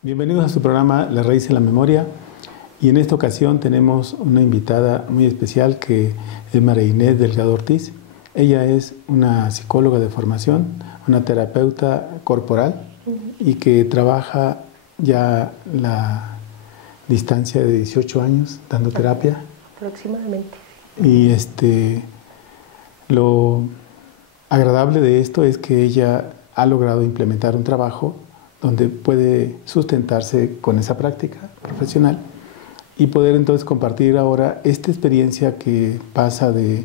Bienvenidos a su programa La Raíz en la Memoria, y en esta ocasión tenemos una invitada muy especial que es María Inés Delgado Ortiz. Ella es una psicóloga de formación, una terapeuta corporal y que trabaja ya la distancia de 18 años dando terapia. Aproximadamente. Y lo agradable de esto es que ella ha logrado implementar un trabajo donde puede sustentarse con esa práctica profesional y poder entonces compartir ahora esta experiencia que pasa de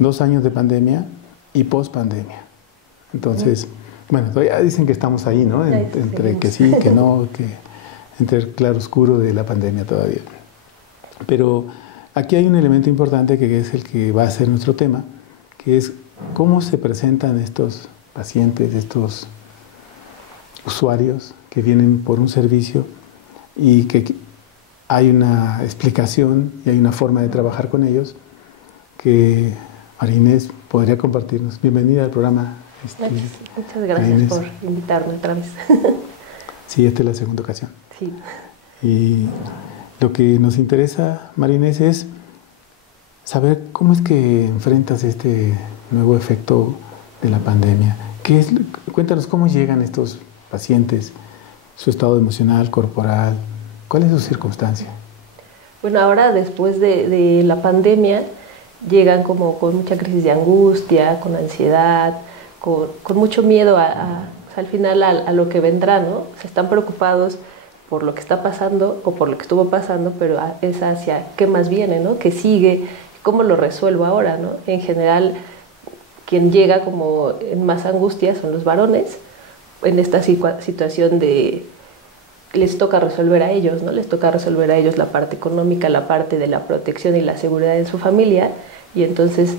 2 años de pandemia y post-pandemia. Entonces, bueno, todavía dicen que estamos ahí, ¿no? Entre que sí, que no, que entre el claroscuro de la pandemia todavía. Pero aquí hay un elemento importante que es el que va a ser nuestro tema, que es cómo se presentan estos pacientes, estos usuarios que vienen por un servicio y que hay una explicación y hay una forma de trabajar con ellos que María Inés podría compartirnos. Bienvenida al programa. Muchas gracias por invitarme otra vez. Sí, esta es la segunda ocasión. Sí. Y lo que nos interesa, María Inés, es saber cómo es que enfrentas este nuevo efecto de la pandemia. Cuéntanos cómo llegan estos pacientes, su estado emocional, corporal, ¿cuál es su circunstancia? Bueno, ahora después de la pandemia llegan como con mucha crisis de angustia, con ansiedad, con mucho miedo al final a lo que vendrá, ¿no? Se están preocupados por lo que está pasando o por lo que estuvo pasando, pero es hacia qué más viene, ¿no? ¿Qué sigue? ¿Cómo lo resuelvo ahora, ¿no? En general, quien llega como en más angustia son los varones, en esta situación de les toca resolver a ellos, ¿no? Les toca resolver a ellos la parte económica, la parte de la protección y la seguridad de su familia, y entonces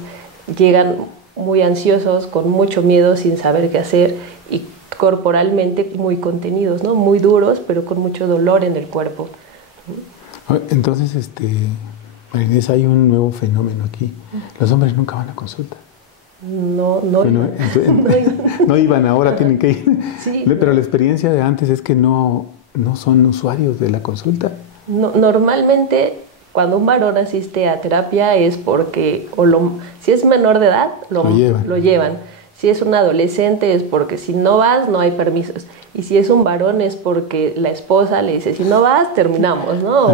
llegan muy ansiosos, con mucho miedo, sin saber qué hacer, y corporalmente muy contenidos, ¿no? Muy duros, pero con mucho dolor en el cuerpo. Entonces, María Inés, hay un nuevo fenómeno aquí. Los hombres nunca van a consulta. No iban, ahora tienen que ir. Sí. Pero la experiencia de antes es que no son usuarios de la consulta. No, normalmente, cuando un varón asiste a terapia es porque, si es menor de edad, lo llevan. Si es un adolescente es porque si no vas, no hay permisos. Y si es un varón es porque la esposa le dice, si no vas, terminamos, ¿no?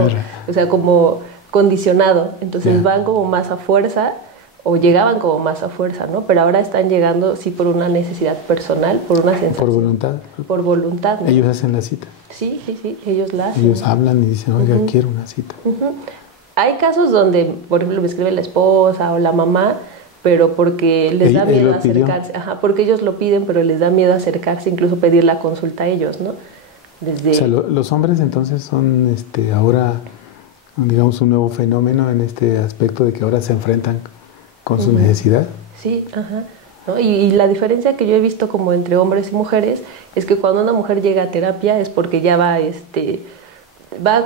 O sea, como condicionado. Entonces van como más a fuerza, o llegaban como más a fuerza, ¿no? Pero ahora están llegando, sí, por una necesidad personal, por una sensación. Por voluntad. Por voluntad, ¿no? Ellos hacen la cita. Sí, ellos la hacen. Ellos hablan y dicen, oiga, quiero una cita. Hay casos donde, por ejemplo, me escribe la esposa o la mamá, pero porque les da miedo acercarse. Porque ellos lo piden, pero les da miedo acercarse, incluso pedir la consulta a ellos, ¿no? O sea, los hombres entonces son ahora, digamos, un nuevo fenómeno en este aspecto de que ahora se enfrentan con su necesidad. Sí, ¿no? Y la diferencia que yo he visto como entre hombres y mujeres es que cuando una mujer llega a terapia es porque ya va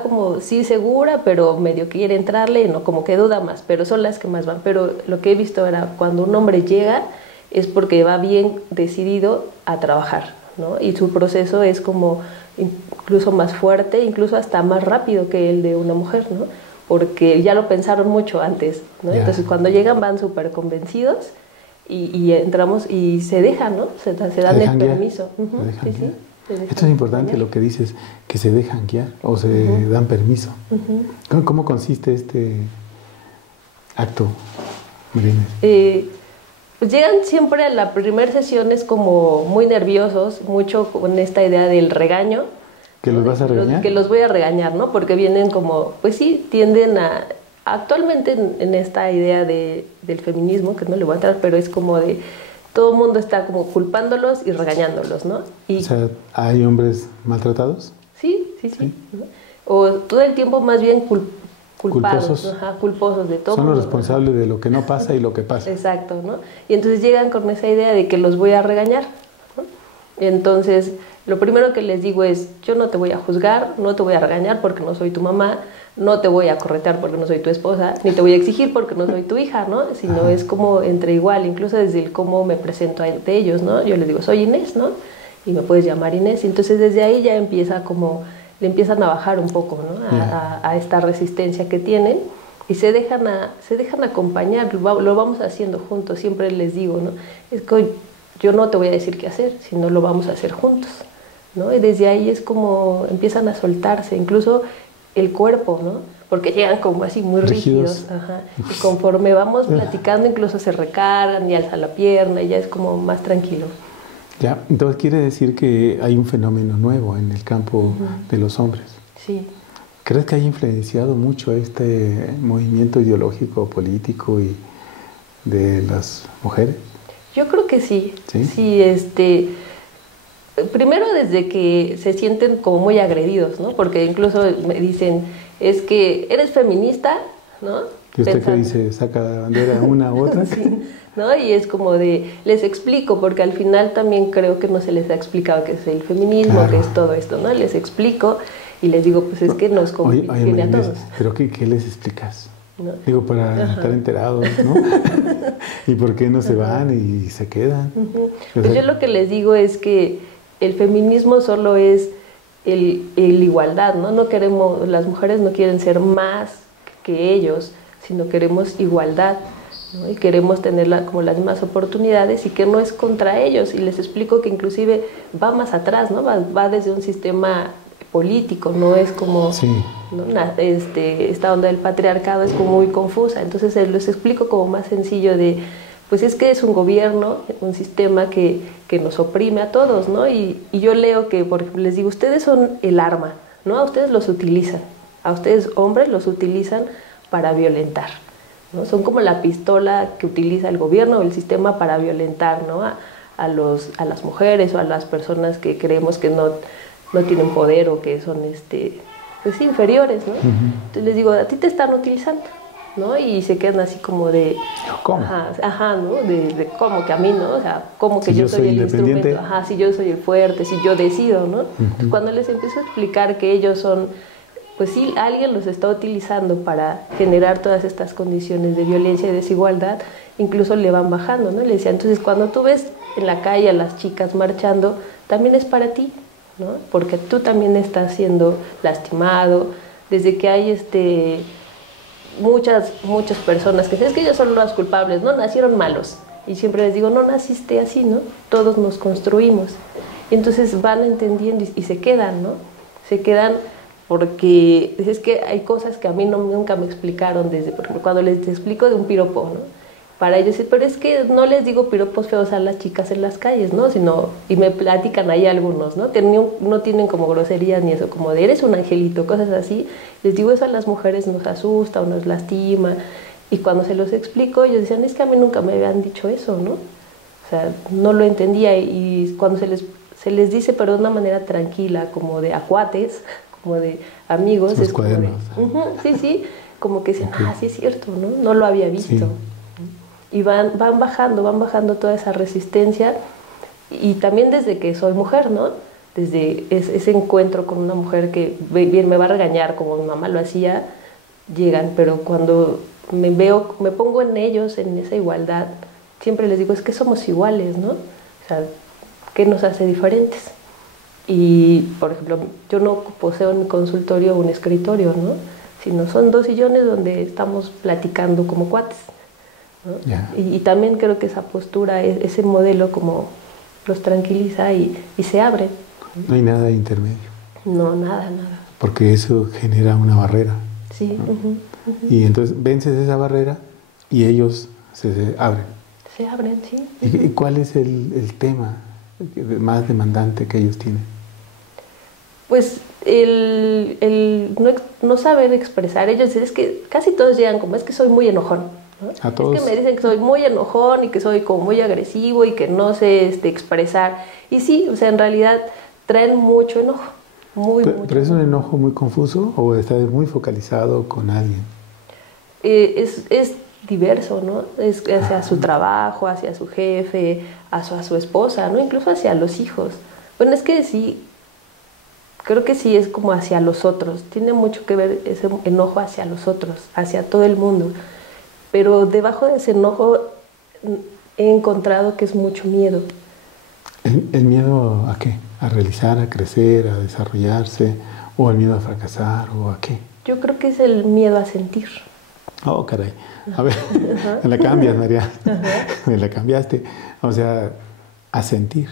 como sí segura, pero medio que quiere entrarle, no, como que duda más, pero son las que más van. Pero lo que he visto era cuando un hombre llega es porque va bien decidido a trabajar, ¿no? Y su proceso es como incluso más fuerte, incluso hasta más rápido que el de una mujer, ¿no? Porque ya lo pensaron mucho antes, ¿no? Entonces cuando llegan van súper convencidos y entramos y se dejan, ¿no? Se dan el permiso. Esto es importante lo que dices, que se dejan guiar o se dan permiso. ¿Cómo consiste este acto, María Inés? Pues llegan siempre a la primera sesión es como muy nerviosos, mucho con esta idea del regaño. ¿Que los vas a regañar? Que los voy a regañar, ¿no? Porque vienen como, pues sí, tienden actualmente en esta idea del feminismo, que no le voy a entrar, pero es como de, todo el mundo está como culpándolos y regañándolos, ¿no? O sea, ¿hay hombres maltratados? Sí. ¿no? O todo el tiempo más bien culpados, culposos de todo. Son los responsables de lo que no pasa y lo que pasa. Exacto, ¿no? Y entonces llegan con esa idea de que los voy a regañar, ¿no? Entonces, lo primero que les digo es, yo no te voy a juzgar, no te voy a regañar porque no soy tu mamá, no te voy a corretear porque no soy tu esposa, ni te voy a exigir porque no soy tu hija, ¿no? Sino es como entre igual, incluso desde el cómo me presento ante ellos, ¿no? Yo les digo, soy Inés, ¿no? y me puedes llamar Inés. Entonces desde ahí ya empieza como, le empiezan a bajar un poco, ¿no? A esta resistencia que tienen y se dejan acompañar, lo vamos haciendo juntos, siempre les digo, ¿no? Es que yo no te voy a decir qué hacer, sino lo vamos a hacer juntos, ¿no? Y desde ahí es como empiezan a soltarse, incluso el cuerpo, ¿no? Porque llegan como así muy rígidos. Ajá. Y conforme vamos platicando, incluso se recargan y alzan la pierna y ya es como más tranquilo. Ya, entonces quiere decir que hay un fenómeno nuevo en el campo de los hombres. Sí. ¿Crees que haya influenciado mucho este movimiento ideológico, político y de las mujeres? Yo creo que sí. Sí, sí, primero desde que se sienten como muy agredidos, ¿no? Porque incluso me dicen, es que eres feminista, ¿no? ¿Y usted qué dice? ¿Saca bandera una u otra? Sí, ¿no? Y es como de, les explico, porque al final también creo que no se les ha explicado qué es el feminismo, claro, qué es todo esto, ¿no? Les explico y les digo, pues es que nos conviene a todos. ¿Pero qué les explicas? ¿No? Digo, para estar enterados, ¿no? ¿Y por qué no se van y se quedan? Pues yo lo que les digo es que el feminismo solo es el igualdad, ¿no? No queremos, las mujeres no quieren ser más que ellos, sino queremos igualdad, ¿no? Y queremos tener como las mismas oportunidades y que no es contra ellos. Y les explico que inclusive va más atrás, ¿no? Va desde un sistema político, no es como, sí, ¿no? Esta onda del patriarcado es como muy confusa. Entonces les explico como más sencillo de, pues es que es un gobierno, un sistema que nos oprime a todos, ¿no? Y yo leo que, por ejemplo, les digo, ustedes son el arma, ¿no? A ustedes los utilizan, a ustedes hombres los utilizan para violentar, ¿no? Son como la pistola que utiliza el gobierno o el sistema para violentar, ¿no? A las mujeres o a las personas que creemos que no tienen poder o que son pues inferiores, ¿no? Entonces les digo, a ti te están utilizando, ¿no? Y se quedan así como de, ¿cómo? Ajá, ¿no? De cómo que a mí, ¿no? O sea, cómo que si yo soy el instrumento, ajá, si yo soy el fuerte, si yo decido, ¿no? Entonces, cuando les empiezo a explicar que ellos son, pues sí, alguien los está utilizando para generar todas estas condiciones de violencia y desigualdad, incluso le van bajando, ¿no? Le decía, entonces cuando tú ves en la calle a las chicas marchando, también es para ti, ¿no? Porque tú también estás siendo lastimado, desde que hay muchas personas que dicen, es que ellos son los culpables, no nacieron malos. Y siempre les digo, no naciste así, ¿no? Todos nos construimos. Y entonces van entendiendo y se quedan, ¿no? Se quedan porque es que hay cosas que a mí nunca me explicaron desde, por ejemplo, cuando les explico de un piropo, ¿no? Para ellos, pero es que no les digo piropos feos a las chicas en las calles, ¿no? Y me platican ahí algunos, ¿no? Que no tienen como groserías ni eso, como de eres un angelito, cosas así. Les digo, eso a las mujeres nos asusta o nos lastima. Y cuando se los explico, ellos decían, es que a mí nunca me habían dicho eso, ¿no? O sea, no lo entendía. Y cuando se les dice, pero de una manera tranquila, como de acuates, como de amigos. Sus cuadernos. Sí, como que dicen, sí es cierto, ¿no? No lo había visto. Sí. Y van bajando toda esa resistencia. Y también desde que soy mujer, ¿no? Desde ese encuentro con una mujer que bien me va a regañar como mi mamá lo hacía, llegan, pero cuando me pongo en ellos, en esa igualdad, siempre les digo, es que somos iguales, ¿no? O sea, ¿qué nos hace diferentes? Y, por ejemplo, yo no poseo en mi consultorio un escritorio, ¿no? Sino son 2 sillones donde estamos platicando como cuates, ¿no? Yeah. Y también creo que esa postura, ese modelo como los tranquiliza y se abren. No hay nada de intermedio. No, nada. Porque eso genera una barrera. Sí. ¿No? Y entonces vences esa barrera y ellos se abren. Se abren, sí. ¿Y cuál es el tema más demandante que ellos tienen? Pues el no saber expresar. Ellos dicen, es que casi todos llegan como, es que soy muy enojón, ¿no? A todos. Es que me dicen que soy muy enojón y que soy como muy agresivo y que no sé expresar. Y sí, o sea, en realidad traen mucho enojo. ¿Pero es un enojo muy confuso o está muy focalizado con alguien? Es diverso, ¿no? Es hacia su trabajo, hacia su jefe, hacia su esposa, ¿no? Incluso hacia los hijos. Bueno, es que sí, creo que sí es como hacia los otros. Tiene mucho que ver ese enojo hacia los otros, hacia todo el mundo. Pero debajo de ese enojo he encontrado que es mucho miedo. ¿El miedo a qué? ¿A realizar, a crecer, a desarrollarse? ¿O el miedo a fracasar? ¿O a qué? Yo creo que es el miedo a sentir. Oh, caray. A ver, me la cambias, María. Me la cambiaste. O sea, a sentir.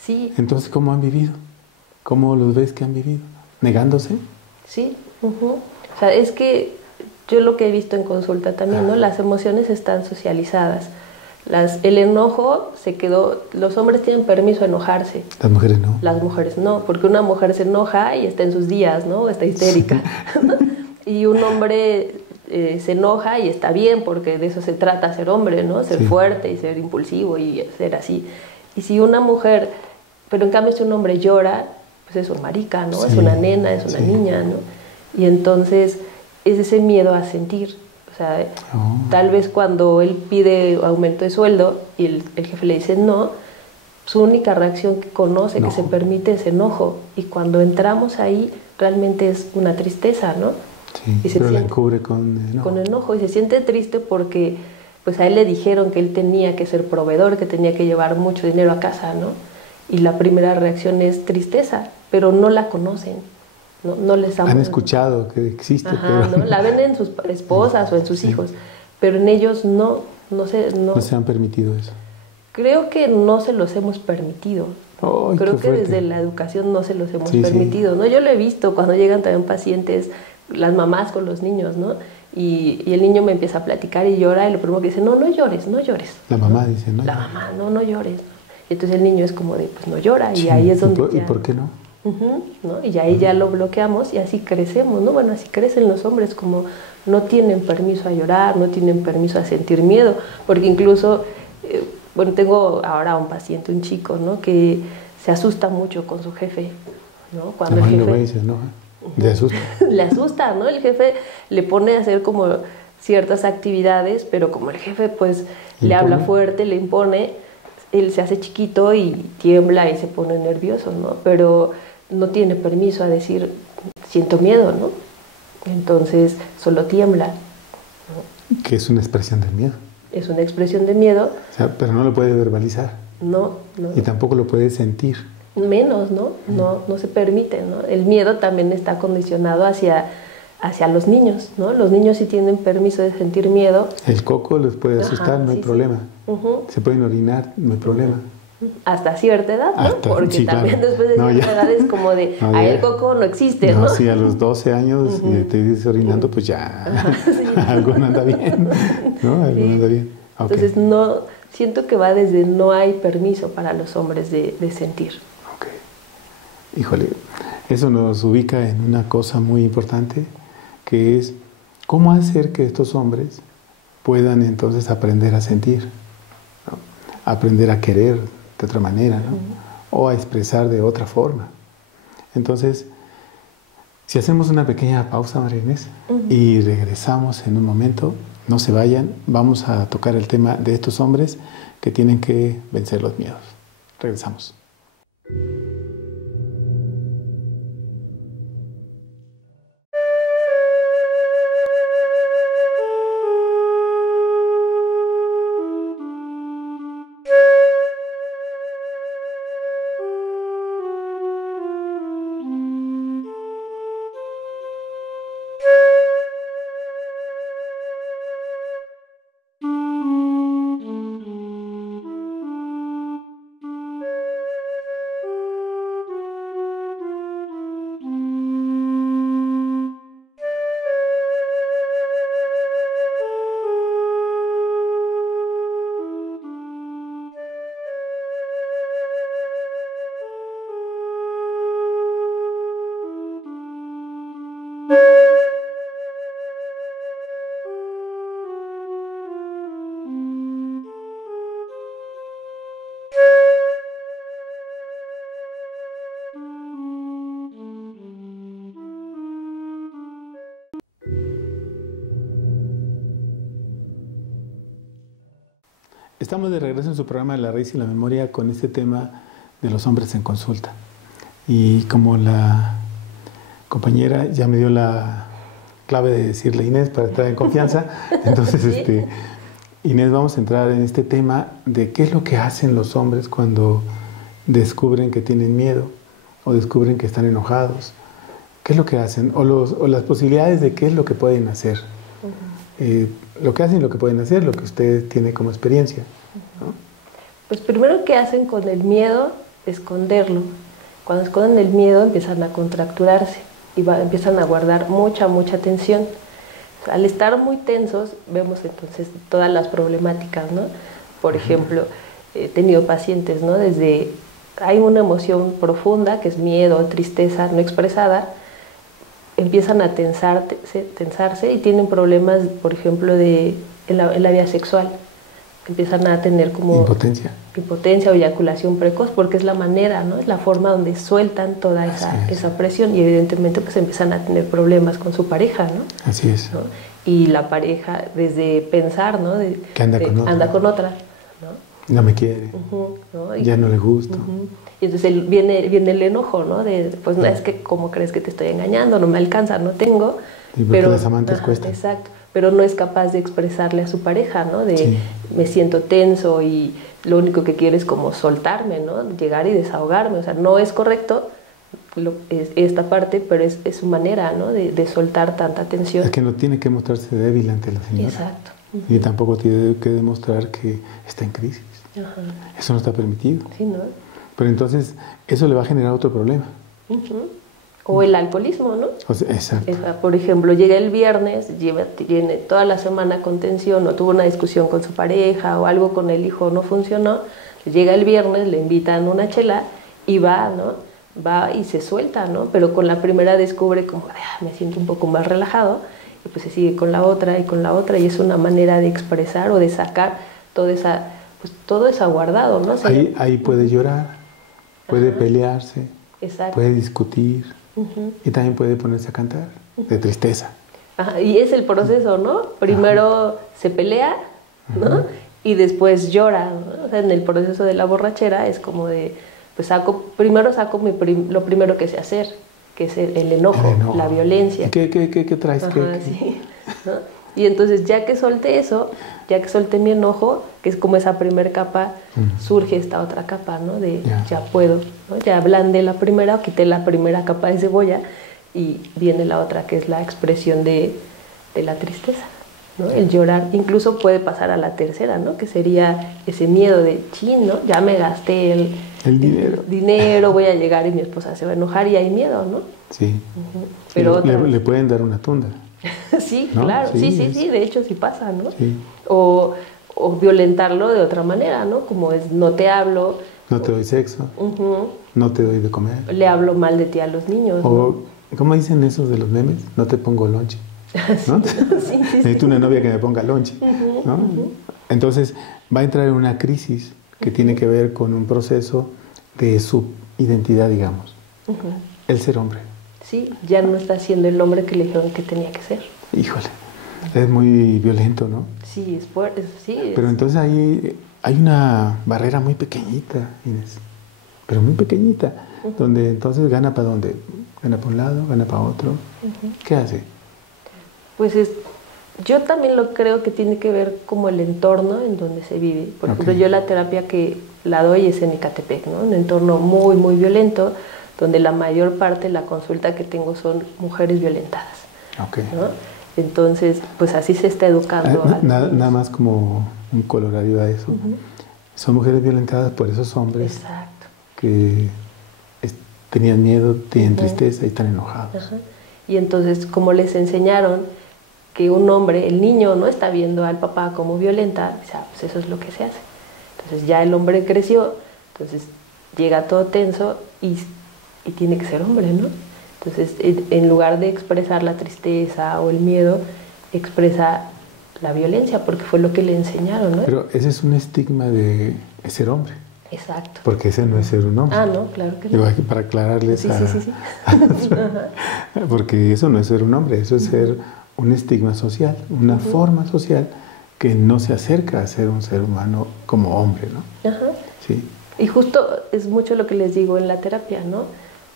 Sí. Entonces, ¿cómo han vivido? ¿Cómo los ves que han vivido? ¿Negándose? Sí. O sea, es que yo lo que he visto en consulta también, ¿no? Las emociones están socializadas. El enojo se quedó, los hombres tienen permiso a enojarse. Las mujeres no. Las mujeres no, porque una mujer se enoja y está en sus días, ¿no? Está histérica. Y un hombre se enoja y está bien, porque de eso se trata ser hombre, ¿no? Ser fuerte y ser impulsivo y ser así. Y si una mujer, pero en cambio si un hombre llora, pues es un marica, ¿no? Es una nena, es una niña, ¿no? Y entonces es ese miedo a sentir. O sea, tal vez cuando él pide aumento de sueldo y el jefe le dice no, su única reacción que conoce, que se permite, es enojo. Y cuando entramos ahí, realmente es una tristeza, ¿no? Sí, y pero la encubre con enojo. Con enojo. Y se siente triste porque pues a él le dijeron que él tenía que ser proveedor, que tenía que llevar mucho dinero a casa, ¿no? Y la primera reacción es tristeza, pero no la conocen. No les han escuchado que existe, pero ¿no? La ven en sus esposas o en sus hijos, pero en ellos no se han permitido eso. Creo que no se los hemos permitido. Oh, creo que desde la educación no se los hemos permitido, ¿no? Yo lo he visto cuando llegan también pacientes, las mamás con los niños, ¿no? Y el niño me empieza a platicar y llora, y lo primero que dice, no llores. La mamá dice, no. La mamá, no llores. Y entonces el niño es como de, pues no llora, y ahí es donde ¿Y por qué no? ¿No? Y ahí ya lo bloqueamos y así crecemos, ¿no? Bueno, así crecen los hombres, como no tienen permiso a llorar, no tienen permiso a sentir miedo, porque incluso, bueno, tengo ahora un paciente, un chico, ¿no? Que se asusta mucho con su jefe, ¿no? Cuando el jefe... Le asusta. Le asusta, ¿no? El jefe le pone a hacer como ciertas actividades, pero como el jefe pues le habla fuerte, le impone, él se hace chiquito y tiembla y se pone nervioso, ¿no? Pero no tiene permiso a decir, siento miedo, ¿no? Entonces solo tiembla, ¿no? Que es una expresión del miedo. Es una expresión de miedo. O sea, pero no lo puede verbalizar. No. Y tampoco lo puede sentir. Menos, ¿no? No se permite, ¿no? El miedo también está condicionado hacia los niños, ¿no? Los niños sí tienen permiso de sentir miedo. El coco les puede asustar, no hay problema. Se pueden orinar, no hay problema. Hasta cierta edad, ¿no? Porque también después de cierta edad es como de, el coco no existe, ¿no? Si a los 12 años te dices orinando, pues ya algo no anda bien, ¿no? Algo no anda bien. Okay. Entonces, siento que va desde no hay permiso para los hombres de sentir. Ok. Híjole, eso nos ubica en una cosa muy importante, que es cómo hacer que estos hombres puedan entonces aprender a sentir, ¿no? Aprender a querer de otra manera, ¿no? O a expresar de otra forma. Entonces, si hacemos una pequeña pausa, María Inés, y regresamos en un momento, no se vayan, vamos a tocar el tema de estos hombres que tienen que vencer los miedos. Regresamos. Estamos de regreso en su programa La Raíz y la Memoria con este tema de los hombres en consulta. Y como la compañera ya me dio la clave de decirle Inés para estar en confianza, entonces Inés, vamos a entrar en este tema de qué es lo que hacen los hombres cuando descubren que tienen miedo o descubren que están enojados, ¿qué es lo que hacen? O las posibilidades de qué es lo que pueden hacer. Lo que hacen y lo que pueden hacer, lo que usted tiene como experiencia, ¿no? Pues primero, ¿qué hacen con el miedo? Esconderlo. Cuando esconden el miedo empiezan a contracturarse y empiezan a guardar mucha tensión. Al estar muy tensos vemos entonces todas las problemáticas, ¿no? Por ejemplo, he tenido pacientes, ¿no? Desde hay una emoción profunda que es miedo, tristeza no expresada, empiezan a tensarse y tienen problemas, por ejemplo, en la vida sexual. Empiezan a tener como impotencia o eyaculación precoz, porque es la manera, ¿no? Es la forma donde sueltan toda esa presión y evidentemente pues empiezan a tener problemas con su pareja, ¿no? Así es. ¿No? Y la pareja, desde pensar, ¿no? Que anda con otra, ¿no? No me quiere, ¿no? Ya no le gusto. Y entonces viene el enojo, ¿no? Pues no, es que ¿cómo crees que te estoy engañando? No me alcanza, no tengo. Sí, pero las amantes cuestan. Exacto. Pero no es capaz de expresarle a su pareja, ¿no? Me siento tenso y lo único que quiero es como soltarme, ¿no? Llegar y desahogarme. O sea, no es correcto esta parte, pero es su manera, ¿no? De soltar tanta tensión. Es que no tiene que mostrarse débil ante la señora. Exacto. Y tampoco tiene que demostrar que está en crisis. Eso no está permitido. Sí, ¿no? Pero entonces eso le va a generar otro problema. O el alcoholismo, ¿no? O sea, exacto. Por ejemplo, llega el viernes, tiene toda la semana con tensión, o tuvo una discusión con su pareja, o algo con el hijo no funcionó, llega el viernes, le invitan una chela y va, ¿no? Va y se suelta, ¿no? Pero con la primera descubre como, me siento un poco más relajado, y pues se sigue con la otra, y es una manera de expresar o de sacar todo eso guardado, ¿no? Ahí puede llorar, puede pelearse, exacto, puede discutir. Y también puede ponerse a cantar de tristeza. Y es el proceso, ¿no? Primero se pelea, ¿no? Y después llora, ¿no? O sea, en el proceso de la borrachera es como de, pues primero saco lo primero que sé hacer, que es el enojo, la violencia. ¿Qué traes? Sí, ¿no? Y entonces ya que solté eso, ya que solté mi enojo, que es como esa primera capa, surge esta otra capa, ¿no? De ya puedo, ¿no? Ya ablandé la primera o quité la primera capa de cebolla y viene la otra, que es la expresión de la tristeza, ¿no? El llorar. Incluso puede pasar a la tercera, ¿no? Que sería ese miedo de, chin, ¿no? Ya me gasté el dinero, voy a llegar y mi esposa se va a enojar y hay miedo, ¿no? Sí. Pero le pueden dar una tunda. Sí, ¿no? Claro, sí, de hecho sí pasa, ¿no? Sí. O violentarlo de otra manera, ¿no? Como es, no te hablo. No te doy sexo, no te doy de comer. Le hablo mal de ti a los niños. O, ¿cómo dicen esos de los memes? No te pongo lonche, ¿no? Sí. Necesito una novia que me ponga lonche, ¿no? Entonces va a entrar en una crisis que tiene que ver con un proceso de su identidad, digamos. El ser hombre. Sí, ya no está siendo el hombre que le dijeron que tenía que ser. Híjole, es muy violento, ¿no? Sí, es fuerte, sí. Pero entonces ahí hay una barrera muy pequeñita, Inés, pero muy pequeñita, donde entonces gana para dónde, gana para un lado, gana para otro. ¿Qué hace? Pues yo también lo creo que tiene que ver como el entorno en donde se vive. Por ejemplo, yo la terapia que la doy es en Ecatepec, ¿no? Un entorno muy, muy violento, donde la mayor parte de la consulta que tengo son mujeres violentadas, ¿no? Entonces, pues así se está educando. Nada más como un colorado a eso. Son mujeres violentadas por esos hombres. Exacto. Que tenían miedo, tienen tristeza y están enojados. Y entonces, como les enseñaron que un hombre, el niño, no está viendo al papá como violenta, o sea, pues eso es lo que se hace. Entonces ya el hombre creció, entonces llega todo tenso y tiene que ser hombre, ¿no? Entonces, en lugar de expresar la tristeza o el miedo, expresa la violencia, porque fue lo que le enseñaron, ¿no? Pero ese es un estigma de ser hombre. Exacto. Porque ese no es ser un hombre. No, claro que no. Para aclararles sí. Porque eso no es ser un hombre, eso es ser un estigma social, una forma social que no se acerca a ser un ser humano como hombre, ¿no? Sí. Y justo es mucho lo que les digo en la terapia, ¿no?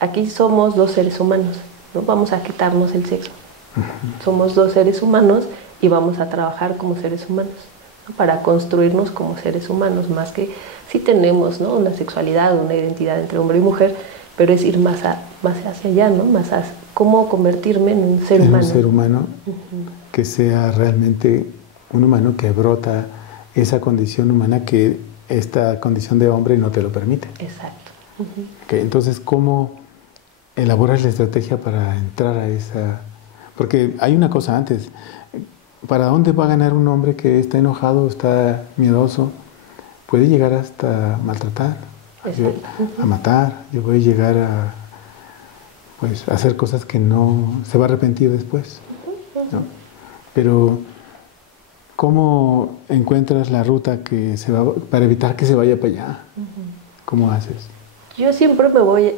Aquí somos dos seres humanos, ¿no? Vamos a quitarnos el sexo. Somos dos seres humanos y vamos a trabajar como seres humanos. ¿no? Para construirnos como seres humanos, más que sí tenemos, ¿no? Una sexualidad, una identidad entre hombre y mujer, pero es ir más hacia allá, ¿no? Más a cómo convertirme en un ser humano. Un ser humano que sea realmente un humano que brota esa condición humana que esta condición de hombre no te lo permite. Exacto. Okay, entonces, ¿cómo elaboras la estrategia para entrar a esa...? Porque hay una cosa antes. ¿Para dónde va a ganar un hombre que está enojado, está miedoso? Puede llegar hasta maltratar, a matar. Yo voy a llegar a pues, a hacer cosas que no se va a arrepentir después, ¿no? Pero ¿cómo encuentras la ruta que se va para evitar que se vaya para allá? ¿Cómo haces? Yo siempre me voy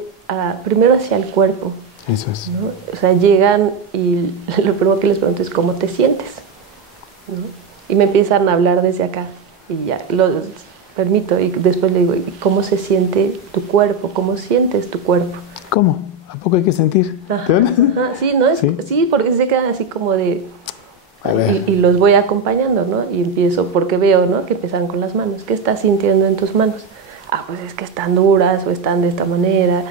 primero hacia el cuerpo. Eso es. ¿No? O sea, llegan y lo primero que les pregunto es ¿cómo te sientes? ¿No? Y me empiezan a hablar desde acá y ya los permito y después le digo ¿cómo se siente tu cuerpo? ¿Cómo sientes tu cuerpo? ¿Cómo? ¿A poco hay que sentir? Sí, ¿no? Sí, porque se quedan así como de... Y los voy acompañando, ¿no? Y empiezo, porque veo, ¿no? Que empiezan con las manos. ¿Qué estás sintiendo en tus manos? Pues es que están duras o están de esta manera.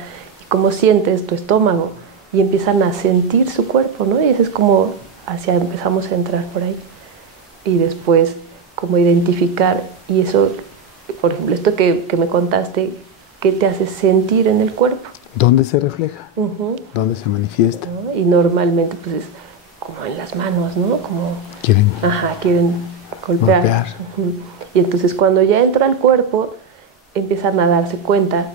¿Y cómo sientes tu estómago? Y empiezan a sentir su cuerpo, ¿no? Y eso es como empezamos a entrar por ahí. Y después, como identificar, y eso, por ejemplo, esto que me contaste, ¿qué te hace sentir en el cuerpo? ¿Dónde se refleja? ¿Dónde se manifiesta? ¿No? Y normalmente, pues es como en las manos, ¿no? Como quieren golpear. Y entonces cuando ya entra al cuerpo, empiezan a darse cuenta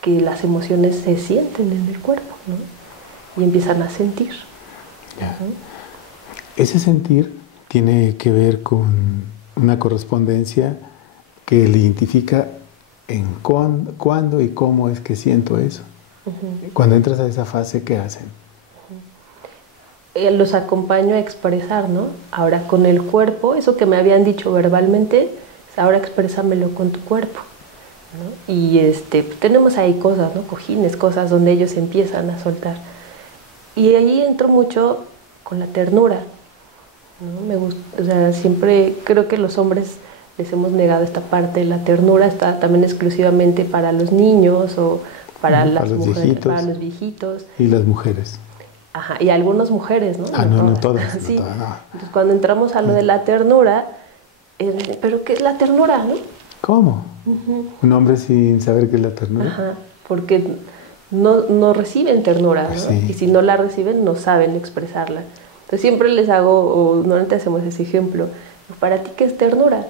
que las emociones se sienten en el cuerpo, ¿no? Y empiezan a sentir. ¿No? Ese sentir tiene que ver con una correspondencia que le identifica en cuándo y cómo es que siento eso. Cuando entras a esa fase, ¿qué hacen? Los acompaño a expresar, ¿no? Ahora con el cuerpo, eso que me habían dicho verbalmente, ahora exprésamelo con tu cuerpo, ¿no? Y pues tenemos ahí cosas, ¿no? Cojines, cosas donde ellos empiezan a soltar. Y ahí entro mucho con la ternura, ¿no? Me gusta, o sea, siempre creo que los hombres les hemos negado esta parte. La ternura está también exclusivamente para los niños o para las mujeres, para los viejitos. Y las mujeres. Ajá, y algunas mujeres, ¿no? No todas. Sí. No todas, no. Entonces, cuando entramos a lo de la ternura, ¿pero qué es la ternura, no? ¿Cómo? Un hombre sin saber qué es la ternura. Ajá, porque no reciben ternura, ¿no? Sí. Y si no la reciben, no saben expresarla. Entonces, siempre les hago, o normalmente hacemos ese ejemplo, ¿para ti qué es ternura?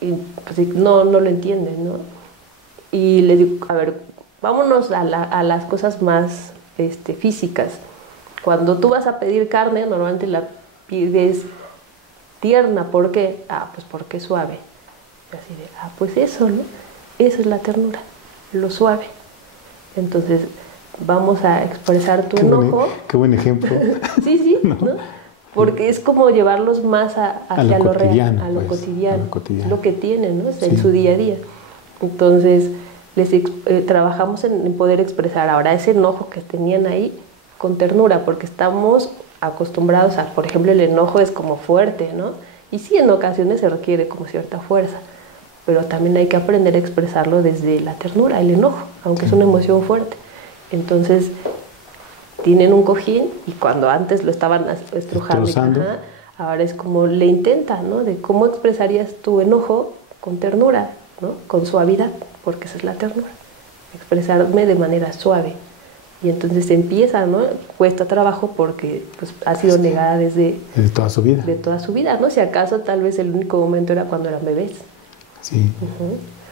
Y pues no lo entienden, ¿no? Y les digo, a ver, vámonos a las cosas más físicas. Cuando tú vas a pedir carne, normalmente la pides tierna. ¿Por qué? Pues porque es suave. Y así de, pues eso, ¿no? Esa es la ternura, lo suave. Entonces, vamos a expresar tu enojo. Qué buen ejemplo. Sí, ¿no? Porque es como llevarlos más hacia lo real, a lo cotidiano, lo que tienen, ¿no? En su día a día. Entonces, trabajamos en poder expresar ahora ese enojo que tenían ahí con ternura, porque estamos acostumbrados a, por ejemplo, el enojo es como fuerte, ¿no? Y sí, en ocasiones se requiere como cierta fuerza, pero también hay que aprender a expresarlo desde la ternura, el enojo, aunque es una emoción fuerte. Entonces, tienen un cojín y cuando antes lo estaban estrujando, ahora es como le intentan, ¿no? De cómo expresarías tu enojo con ternura, ¿no? Con suavidad, porque esa es la ternura. Expresarme de manera suave. Y entonces empieza, ¿no? Cuesta trabajo porque pues, ha sido negada desde toda su vida. De toda su vida, ¿no? Si acaso tal vez el único momento era cuando eran bebés. Sí.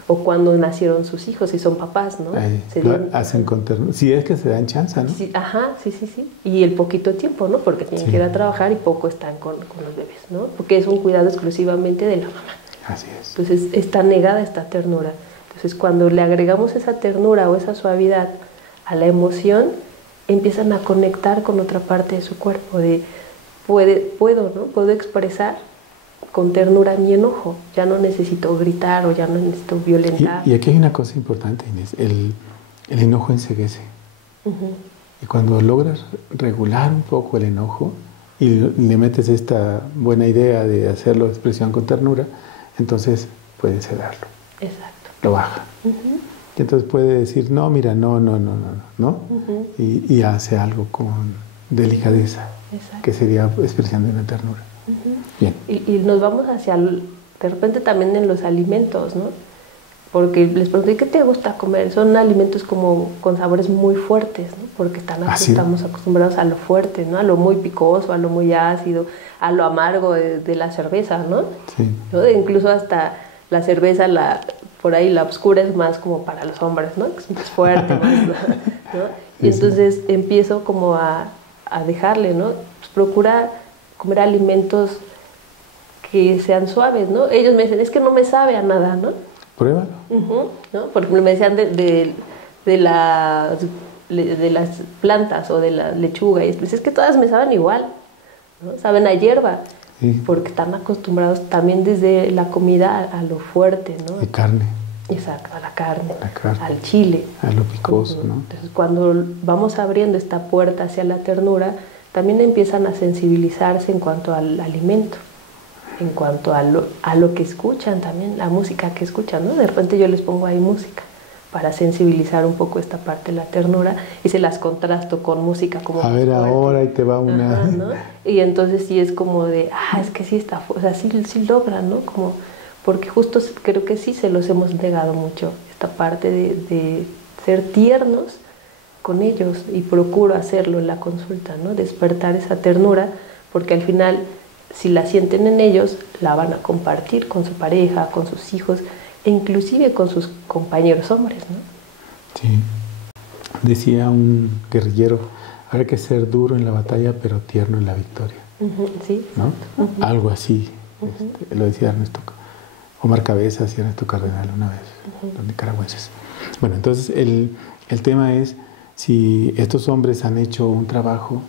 O cuando nacieron sus hijos y son papás, ¿no? Hacen con ternura. Si es que se dan chance, ¿no? Sí, sí. Y el poquito tiempo, ¿no? Porque tienen que ir a trabajar y poco están con los bebés, ¿no? Porque es un cuidado exclusivamente de la mamá. Así es. Entonces está negada esta ternura. Entonces cuando le agregamos esa ternura o esa suavidad a la emoción, empiezan a conectar con otra parte de su cuerpo, de puedo expresar con ternura mi enojo, ya no necesito gritar o ya no necesito violentar. Y aquí hay una cosa importante, Inés, el enojo enceguece. Y cuando logras regular un poco el enojo, y le metes esta buena idea de hacerlo expresión con ternura, entonces puede cederlo. Exacto. Lo baja. Y entonces puede decir, no, mira, no. Y hace algo con delicadeza, que sería expresión de una ternura. Bien. Y nos vamos hacia, de repente también en los alimentos, ¿no? Porque les pregunté, ¿qué te gusta comer? Son alimentos como con sabores muy fuertes, ¿no? Porque estamos acostumbrados a lo fuerte, ¿no? A lo muy picoso, a lo muy ácido, a lo amargo de la cerveza, ¿no? Sí. ¿No? Incluso hasta la cerveza, por ahí la oscura es más como para los hombres, ¿no? Que es más fuerte, más, ¿no? Y entonces empiezo como a dejarle, ¿no? Pues procura comer alimentos que sean suaves, ¿no? Ellos me dicen, es que no me sabe a nada, ¿no? Pruébalo. ¿No? Porque me decían de las plantas o de la lechuga, y pues es que todas me saben igual, ¿no? Saben a hierba, porque están acostumbrados también desde la comida a lo fuerte, ¿no? De carne. Exacto, a la carne, al chile. A lo picoso, ¿no? Entonces, cuando vamos abriendo esta puerta hacia la ternura, también empiezan a sensibilizarse en cuanto al alimento, en cuanto a lo que escuchan también, la música que escuchan, ¿no? De repente yo les pongo ahí música para sensibilizar un poco esta parte de la ternura y se las contrasto con música como a ver fuerte. Ahora y te va una... Ajá, ¿no? Y entonces sí es como de, es que sí está, o sea, sí logran, ¿no? Como, porque justo creo que sí se los hemos negado mucho, esta parte de ser tiernos con ellos, y procuro hacerlo en la consulta, ¿no? Despertar esa ternura, porque al final, si la sienten en ellos, la van a compartir con su pareja, con sus hijos, e inclusive con sus compañeros hombres, ¿no? Sí. Decía un guerrillero, habrá que ser duro en la batalla, pero tierno en la victoria. Sí. ¿No? Algo así. Lo decía Omar Cabezas y Ernesto Cardenal una vez, los nicaragüenses. Bueno, entonces el tema es si estos hombres han hecho un trabajo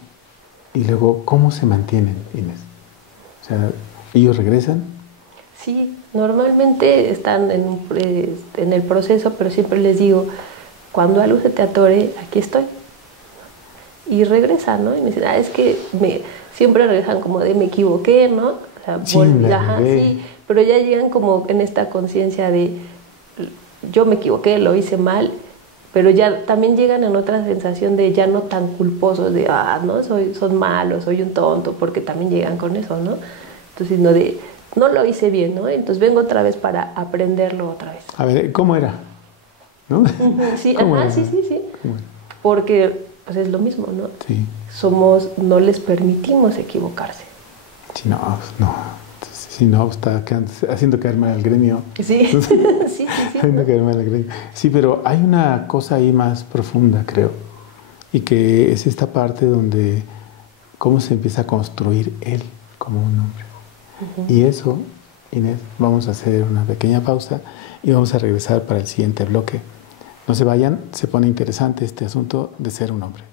y luego, ¿cómo se mantienen, Inés? O sea, ¿ellos regresan? Sí, normalmente están en el proceso, pero siempre les digo, cuando algo se te atore, aquí estoy. Y regresan, ¿no? Y me dicen, es que siempre regresan como de me equivoqué, ¿no? O sea, sí, pero ya llegan como en esta conciencia de yo me equivoqué, lo hice mal, pero ya también llegan en otra sensación de ya no tan culposos de, no, son malos, soy un tonto, porque también llegan con eso, ¿no? Entonces, no lo hice bien, ¿no? Entonces vengo otra vez para aprenderlo otra vez. A ver, ¿cómo era? ¿No? Sí, ¿Cómo sí. Porque pues es lo mismo, ¿no? Sí. No les permitimos equivocarse. Sí, si no, está haciendo caer mal al gremio. Sí, sí. Haciendo caer mal al gremio. Sí, pero hay una cosa ahí más profunda, creo, y que es esta parte donde cómo se empieza a construir él como un hombre. Y eso, Inés, vamos a hacer una pequeña pausa y vamos a regresar para el siguiente bloque. No se vayan, se pone interesante este asunto de ser un hombre.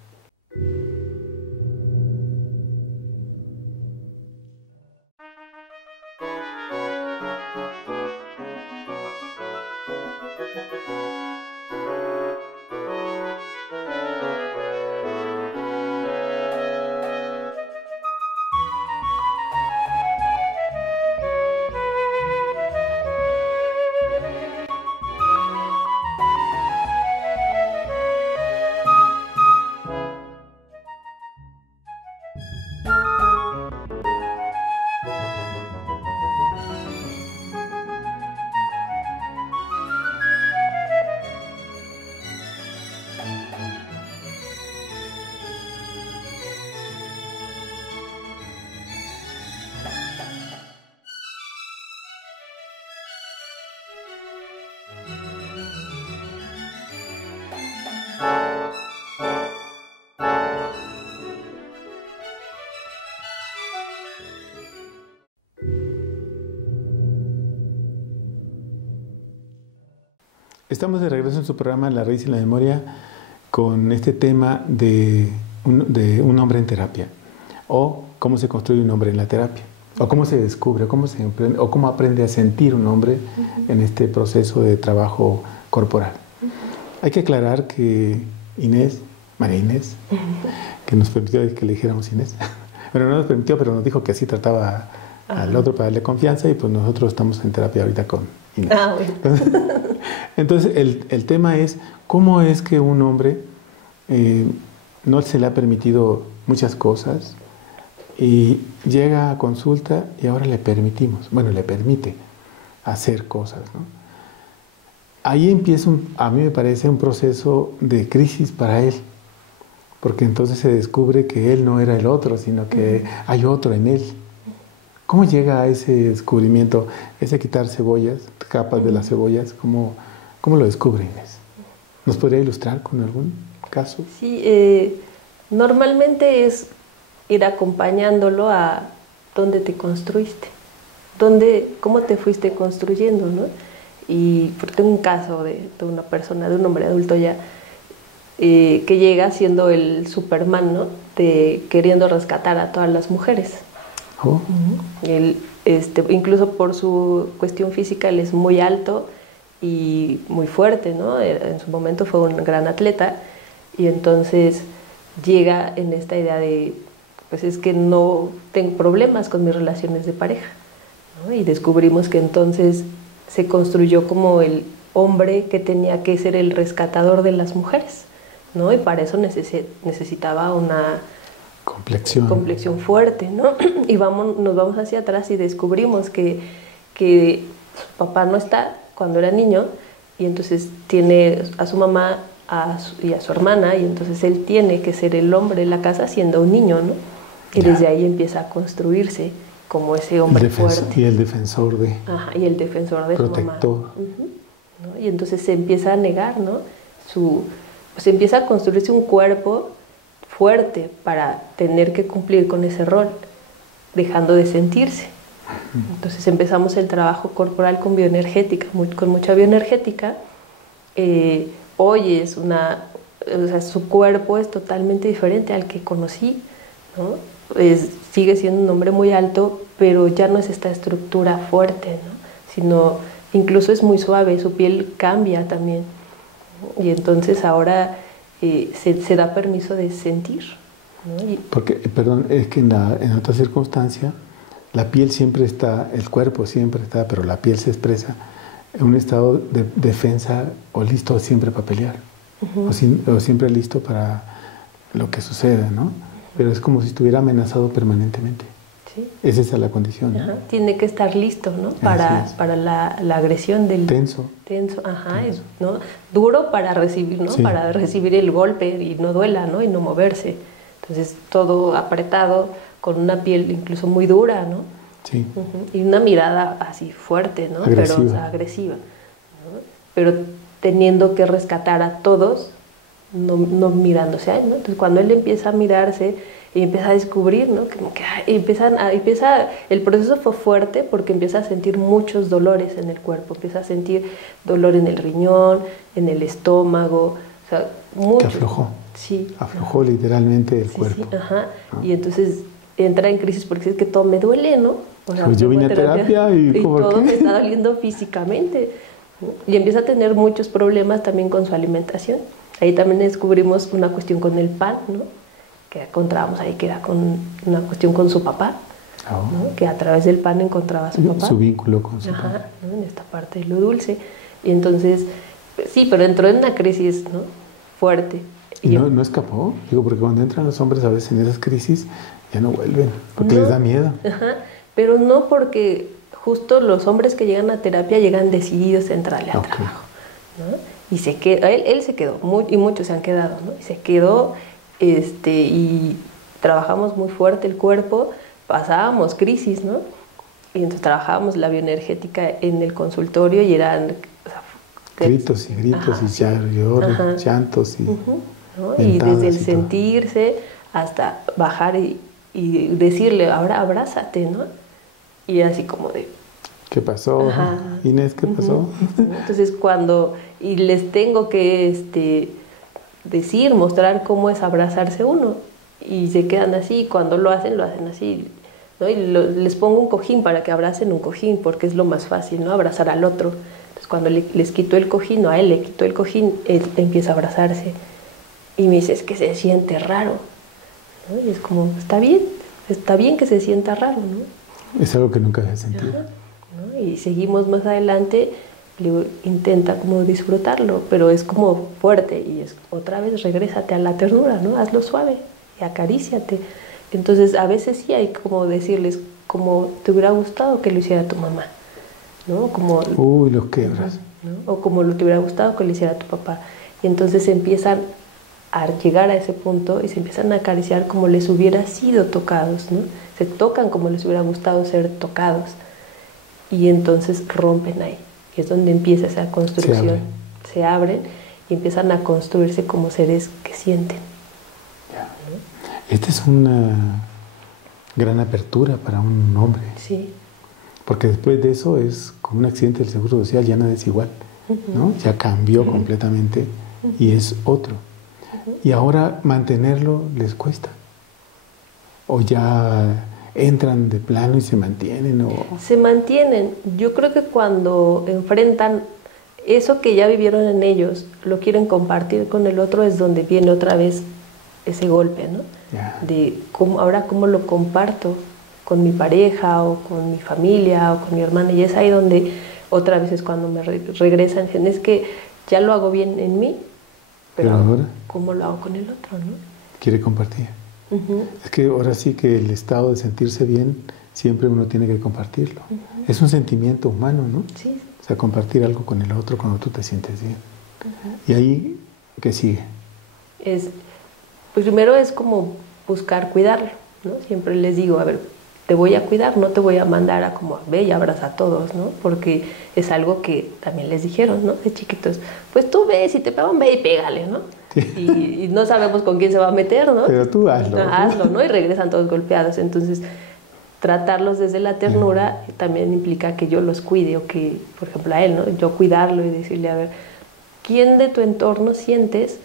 Estamos de regreso en su programa La Raíz y la Memoria con este tema de un hombre en terapia, o cómo se construye un hombre en la terapia, o cómo se descubre, o cómo aprende a sentir un hombre en este proceso de trabajo corporal. Hay que aclarar que María Inés, que nos permitió que le dijéramos Inés, Bueno, no nos permitió, pero nos dijo que así trataba al otro para darle confianza y pues nosotros estamos en terapia ahorita con Inés. Bueno. Entonces el tema es cómo es que un hombre no se le ha permitido muchas cosas y llega a consulta y ahora le permite hacer cosas, ¿no? Ahí empieza, a mí me parece, un proceso de crisis para él, porque entonces se descubre que él no era el otro, sino que hay otro en él. ¿Cómo llega a ese descubrimiento, ese quitar cebollas, capas de las cebollas? ¿Cómo lo descubre Inés? ¿Nos podría ilustrar con algún caso? Sí, normalmente es ir acompañándolo a dónde te construiste, cómo te fuiste construyendo, ¿no? Y tengo un caso de una persona, de un hombre adulto ya, que llega siendo el Superman, ¿no? Queriendo rescatar a todas las mujeres. Oh. Él, incluso por su cuestión física, él es muy alto y muy fuerte, ¿no? En su momento fue un gran atleta y entonces llega en esta idea de, pues es que no tengo problemas con mis relaciones de pareja, ¿no? Y descubrimos que entonces se construyó como el hombre que tenía que ser el rescatador de las mujeres, ¿no? Y para eso necesitaba una complexión fuerte, ¿no? Y nos vamos hacia atrás y descubrimos que su papá no está cuando era niño y entonces tiene a su mamá y a su hermana y entonces él tiene que ser el hombre de la casa siendo un niño, ¿no? Y desde ahí empieza a construirse como ese hombre fuerte. Y el defensor de... Ajá, y el defensor de protector. Su mamá. ¿No? Y entonces se empieza a negar, ¿no? Se empieza a construirse un cuerpo fuerte para tener que cumplir con ese rol, dejando de sentirse. Entonces empezamos el trabajo corporal con bioenergética, con mucha bioenergética. Hoy su cuerpo es totalmente diferente al que conocí, ¿no? Sigue siendo un hombre muy alto, pero ya no es esta estructura fuerte, ¿no? Sino incluso es muy suave, su piel cambia también, ¿no? Y entonces ahora se da permiso de sentir, ¿no? Porque, perdón, es que en otra circunstancia la piel siempre está, el cuerpo siempre está, pero la piel se expresa en un estado de defensa o listo siempre para pelear, o siempre listo para lo que suceda, ¿no? Pero es como si estuviera amenazado permanentemente. Sí. Esa es la condición, ¿no? Tiene que estar listo, ¿no? Para la agresión del... Tenso, ¿no? Duro para recibir, ¿no? Sí. Para recibir el golpe y no duela, ¿no? Y no moverse. Entonces, todo apretado, con una piel incluso muy dura, ¿no? Sí. Y una mirada así fuerte, ¿no? Agresiva. Pero, o sea, agresiva, ¿no? Pero teniendo que rescatar a todos, no mirándose a él, ¿no? Entonces, cuando él empieza a mirarse y empieza a descubrir, ¿no? Como que el proceso fue fuerte porque empieza a sentir muchos dolores en el cuerpo, empieza a sentir dolor en el riñón, en el estómago, o sea, mucho. Que aflojó. Sí. Aflojó literalmente el cuerpo. Sí, ajá. ¿No? Y entonces entra en crisis porque es que todo me duele, ¿no? O sea, pues yo vine a terapia y todo me está doliendo físicamente, ¿no? Y empieza a tener muchos problemas también con su alimentación. Ahí también descubrimos una cuestión con el pan, ¿no? Que encontrábamos ahí que era con una cuestión con su papá, ¿no? Que a través del pan encontraba a su papá. Su vínculo con su papá. ¿No? En esta parte de lo dulce. Y entonces, sí, pero entró en una crisis, ¿no? Fuerte. ¿Y no escapó? Digo, porque cuando entran los hombres a veces en esas crisis ya no vuelven, porque les da miedo. Ajá, pero no porque justo los hombres que llegan a terapia llegan decididos a entrarle al trabajo, ¿no? Y él se quedó, y muchos se han quedado, ¿no? Y se quedó, y trabajamos muy fuerte el cuerpo, pasábamos crisis, ¿no? Y entonces trabajábamos la bioenergética en el consultorio y eran... gritos y gritos y llantos y... ¿no? Y desde el sentirse hasta bajar y decirle, ahora abrázate, ¿no? Y así como de... ¿Qué pasó? Inés, ¿qué pasó? Entonces y les tengo que decir, mostrar cómo es abrazarse uno. Y se quedan así, y cuando lo hacen así, ¿no? Y les pongo un cojín para que abracen un cojín, porque es lo más fácil, ¿no? Abrazar al otro. Entonces cuando les quito el cojín, o a él le quito el cojín, él empieza a abrazarse. Y me dice, es que se siente raro, ¿no? Y es como, está bien, está bien que se sienta raro, ¿no? Es algo que nunca había sentido. Ajá, ¿no? Y seguimos más adelante, intenta como disfrutarlo, pero es como fuerte y es otra vez regrésate a la ternura, ¿no? Hazlo suave y acaríciate. Entonces a veces sí hay como decirles como te hubiera gustado que lo hiciera tu mamá, ¿no? Como, uy, los quebras. ¿no? O como te hubiera gustado que lo hiciera tu papá. Y entonces empiezan a llegar a ese punto y se empiezan a acariciar como les hubiera sido tocados, ¿no? Se tocan como les hubiera gustado ser tocados. Y entonces rompen ahí. Y es donde empieza esa construcción. Se abren y empiezan a construirse como seres que sienten. Ya. Esta es una gran apertura para un hombre. Sí. Porque después de eso es como un accidente del Seguro Social, ya nada es igual, ¿no? Ya cambió completamente y es otro. Y ahora mantenerlo les cuesta. O ya entran de plano y se mantienen. O... Se mantienen. Yo creo que cuando enfrentan eso que ya vivieron en ellos, lo quieren compartir con el otro, es donde viene otra vez ese golpe, ¿no? Yeah. De ahora cómo lo comparto con mi pareja o con mi familia o con mi hermana. Y es ahí donde otra vez es cuando me regresan. Es que ya lo hago bien en mí, pero ahora, ¿cómo lo hago con el otro, no? Quiere compartir. Es que ahora sí que el estado de sentirse bien siempre uno tiene que compartirlo. Es un sentimiento humano, ¿no? Sí. O sea, compartir algo con el otro cuando tú te sientes bien. Y ahí, ¿qué sigue? Pues primero es como buscar cuidarlo, ¿no? Siempre les digo, a ver, te voy a cuidar, no te voy a mandar a como ve y abraza a todos, ¿no? Porque es algo que también les dijeron, ¿no? De chiquitos, pues tú ves, si te pegan, ve y pégale, ¿no? Sí. Y no sabemos con quién se va a meter, ¿no? Pero tú hazlo. No, hazlo, ¿no? Y regresan todos golpeados. Entonces, tratarlos desde la ternura también implica que yo los cuide, o que, por ejemplo, a él, ¿no? Yo cuidarlo y decirle, a ver, ¿quién de tu entorno sientes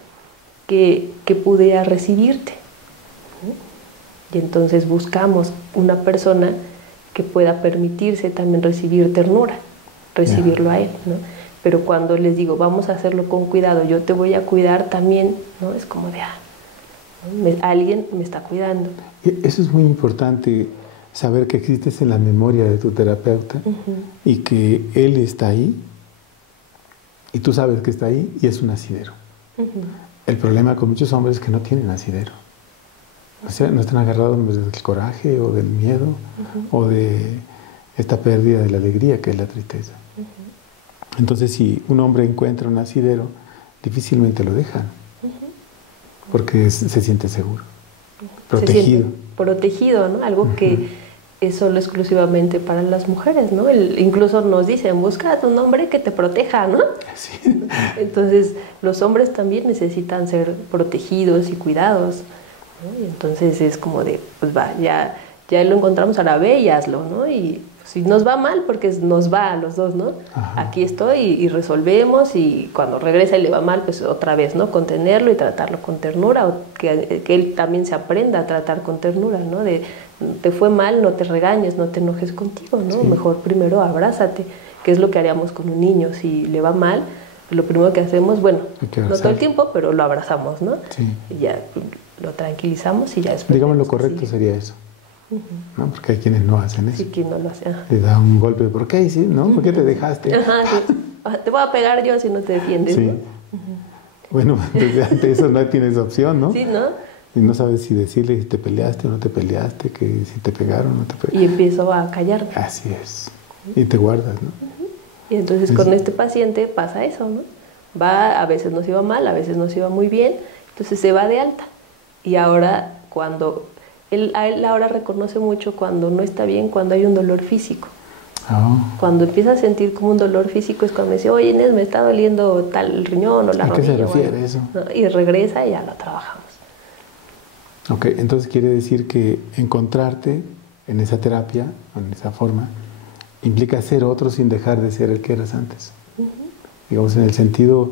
que pudiera recibirte? Y entonces buscamos una persona que pueda permitirse también recibir ternura, recibirlo a él, ¿no? Pero cuando les digo, vamos a hacerlo con cuidado, yo te voy a cuidar también, ¿no? Es como de, alguien me está cuidando. Eso es muy importante, saber que existes en la memoria de tu terapeuta y que él está ahí y tú sabes que está ahí y es un asidero. El problema con muchos hombres es que no tienen asidero. O sea, no están agarrados del coraje o del miedo o de esta pérdida de la alegría que es la tristeza. Entonces, si un hombre encuentra un asidero, difícilmente lo dejan, porque se siente seguro, protegido. Protegido, ¿no? Algo que es solo exclusivamente para las mujeres, ¿no? Incluso nos dicen, busca un hombre que te proteja, ¿no? Sí. Entonces, los hombres también necesitan ser protegidos y cuidados, ¿no? Y entonces es como de, pues va, ya lo encontramos, ahora ve y hazlo, ¿no? Y si nos va mal, porque nos va a los dos, ¿no? Aquí estoy y resolvemos, y cuando regresa y le va mal, pues otra vez, ¿no? Contenerlo y tratarlo con ternura, o que él también se aprenda a tratar con ternura, ¿no? De, te fue mal, no te regañes, no te enojes contigo, ¿no? Sí. Mejor primero abrázate, que es lo que haríamos con un niño. Si le va mal, lo primero que hacemos, bueno, no todo el tiempo, pero lo abrazamos, ¿no? Sí. Y ya lo tranquilizamos y ya después... Digamos, lo correcto sería eso. ¿No? Porque hay quienes no hacen eso. Sí, quien no lo hace. Le da un golpe, ¿por qué? ¿Sí? ¿No? ¿Por qué te dejaste? Sí. Te voy a pegar yo si no te defiendes. Sí. ¿No? Bueno, desde antes eso no tienes opción, ¿no? Sí, ¿no? Y no sabes si decirle si te peleaste o no te peleaste, que si te pegaron o no te pegaron. Y empiezo a callarme. Así es. Y te guardas, ¿no? Y entonces con este paciente pasa eso, ¿no? A veces nos iba mal, a veces nos iba muy bien, entonces se va de alta. Y ahora cuando... Él ahora reconoce mucho cuando no está bien, cuando hay un dolor físico. Cuando empieza a sentir como un dolor físico es cuando me dice, oye Inés, me está doliendo tal el riñón o la rodilla. ¿A qué se refiere eso? ¿No? Y regresa y ya lo trabajamos. Ok, entonces quiere decir que encontrarte en esa terapia, en esa forma, implica ser otro sin dejar de ser el que eras antes. Digamos, en el sentido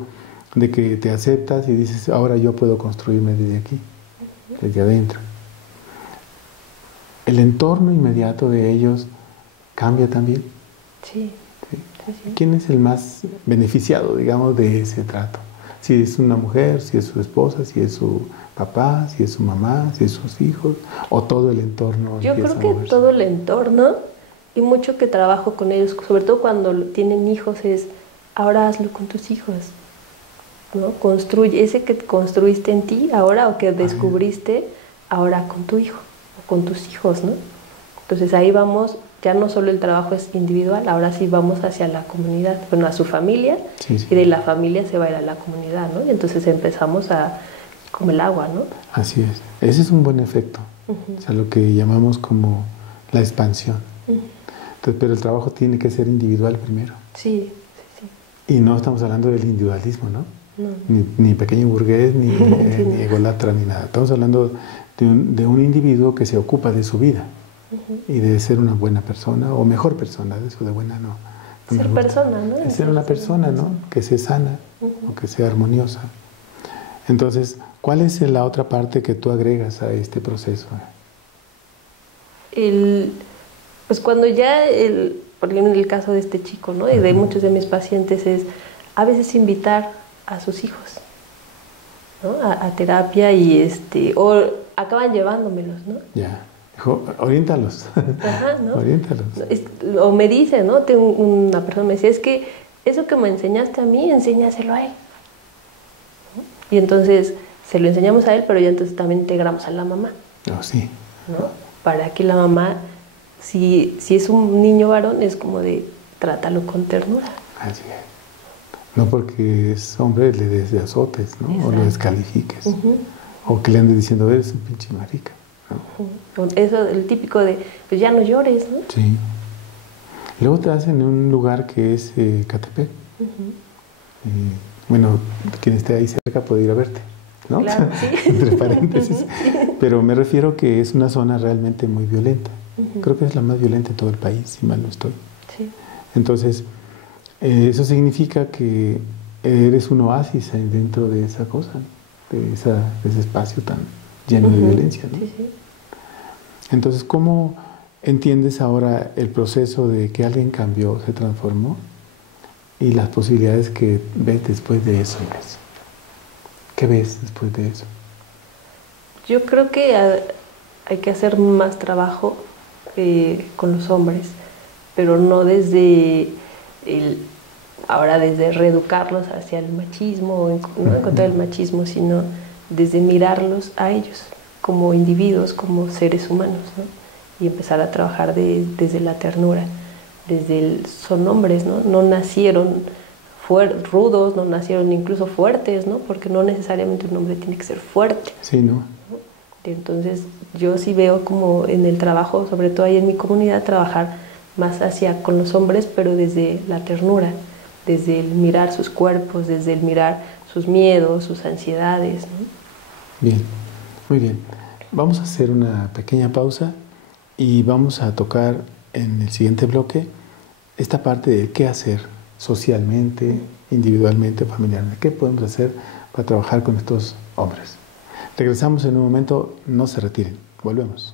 de que te aceptas y dices, ahora yo puedo construirme desde aquí, desde adentro. ¿El entorno inmediato de ellos cambia también? Sí. ¿Quién es el más beneficiado, digamos, de ese trato? Si es una mujer, si es su esposa, si es su papá, si es su mamá, si es sus hijos, o todo el entorno. Yo creo que todo el entorno y mucho que trabajo con ellos, sobre todo cuando tienen hijos, es ahora hazlo con tus hijos, ¿no? Construye ese que construiste en ti ahora o que descubriste ahora con tu hijo o con tus hijos, ¿no? Entonces ahí vamos, ya no solo el trabajo es individual, ahora sí vamos hacia la comunidad, bueno, a su familia, sí, sí. Y de la familia se va a ir a la comunidad, ¿no? Y entonces empezamos a, como el agua, ¿no? Así es. Ese es un buen efecto, o sea, lo que llamamos como la expansión. Entonces, pero el trabajo tiene que ser individual primero. Sí, sí, sí. Y no estamos hablando del individualismo, ¿no? No. Ni pequeño burgués, ni, ni ególatra, ni nada. Estamos hablando de un individuo que se ocupa de su vida y de ser una buena persona o mejor persona, de eso de buena no. Ser persona, ¿no? Es ser una persona, ¿no? Que sea sana o que sea armoniosa. Entonces, ¿cuál es la otra parte que tú agregas a este proceso? Pues cuando ya, por ejemplo, en el caso de este chico, ¿no? Y de muchos de mis pacientes es a veces invitar a sus hijos, ¿no? A terapia y o acaban llevándomelos, ¿no? Ya, oriéntalos. Ajá, ¿no? Oriéntalos. O me dice, ¿no? Una persona me decía, es que eso que me enseñaste a mí, enséñaselo a él. ¿No? Y entonces se lo enseñamos a él, pero ya entonces también integramos a la mamá. Oh, sí. ¿No? Para que la mamá, si es un niño varón, es como de trátalo con ternura. Así es. No porque es hombre le des de azotes, ¿no? Exacto. O lo descalifiques. O que le andes diciendo, eres un pinche marica, ¿no? Eso, el típico de, pues ya no llores, ¿no? Sí. Luego te hacen en un lugar que es Catepec. Bueno, quien esté ahí cerca puede ir a verte, ¿no? Claro, sí. Entre paréntesis. Pero me refiero que es una zona realmente muy violenta. Creo que es la más violenta de todo el país, si mal no estoy. Sí. Entonces, eso significa que eres un oasis dentro de esa cosa, de ese espacio tan lleno de violencia, ¿no? Sí, sí. Entonces, ¿cómo entiendes ahora el proceso de que alguien cambió, se transformó y las posibilidades que ves después de eso, Inés? ¿Qué ves después de eso? Yo creo que hay que hacer más trabajo con los hombres, pero no desde desde reeducarlos hacia el machismo, no en contra del machismo, sino desde mirarlos a ellos como individuos, como seres humanos, ¿no? Y empezar a trabajar desde la ternura, son hombres, ¿no? No nacieron rudos, no nacieron incluso fuertes, ¿no? Porque no necesariamente un hombre tiene que ser fuerte. Sí, ¿no? Entonces yo sí veo como en el trabajo, sobre todo ahí en mi comunidad, trabajar más con los hombres, pero desde la ternura, desde el mirar sus cuerpos, desde el mirar sus miedos, sus ansiedades, ¿no? Bien, muy bien. Vamos a hacer una pequeña pausa y vamos a tocar en el siguiente bloque esta parte de qué hacer socialmente, individualmente, familiarmente. ¿Qué podemos hacer para trabajar con estos hombres? Regresamos en un momento, no se retiren, volvemos.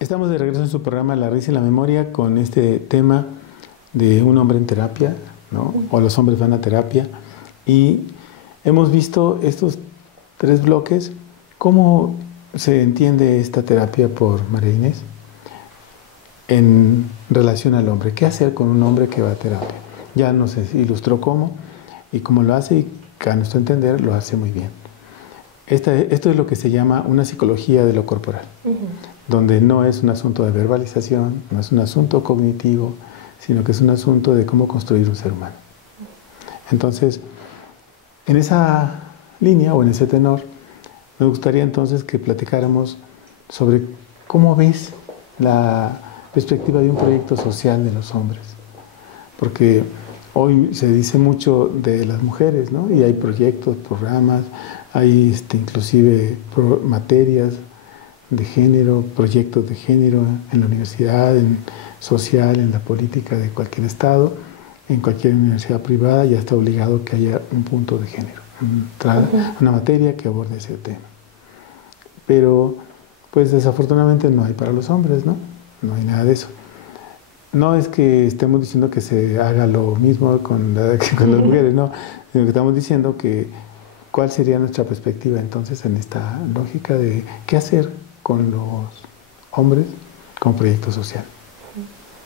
Estamos de regreso en su programa La Risa y la Memoria con este tema de un hombre en terapia, ¿no? O los hombres van a terapia. Y hemos visto estos 3 bloques, cómo se entiende esta terapia por María Inés en relación al hombre? ¿Qué hacer con un hombre que va a terapia? Ya nos ilustró cómo y cómo lo hace, y que a nuestro entender lo hace muy bien. Esto es lo que se llama una psicología de lo corporal, donde no es un asunto de verbalización, no es un asunto cognitivo, sino que es un asunto de cómo construir un ser humano. Entonces, en esa línea o en ese tenor, me gustaría entonces que platicáramos sobre cómo ves la perspectiva de un proyecto social de los hombres. Porque hoy se dice mucho de las mujeres, ¿no? Y hay proyectos, programas, hay inclusive materias de género, proyectos de género en la universidad, en social, en la política de cualquier estado, en cualquier universidad privada ya está obligado que haya un punto de género, una materia que aborde ese tema. Pero, pues desafortunadamente no hay para los hombres, ¿no? No hay nada de eso. No es que estemos diciendo que se haga lo mismo con las mujeres, no, sino que estamos diciendo que cuál sería nuestra perspectiva entonces en esta lógica de qué hacer con los hombres con proyecto social.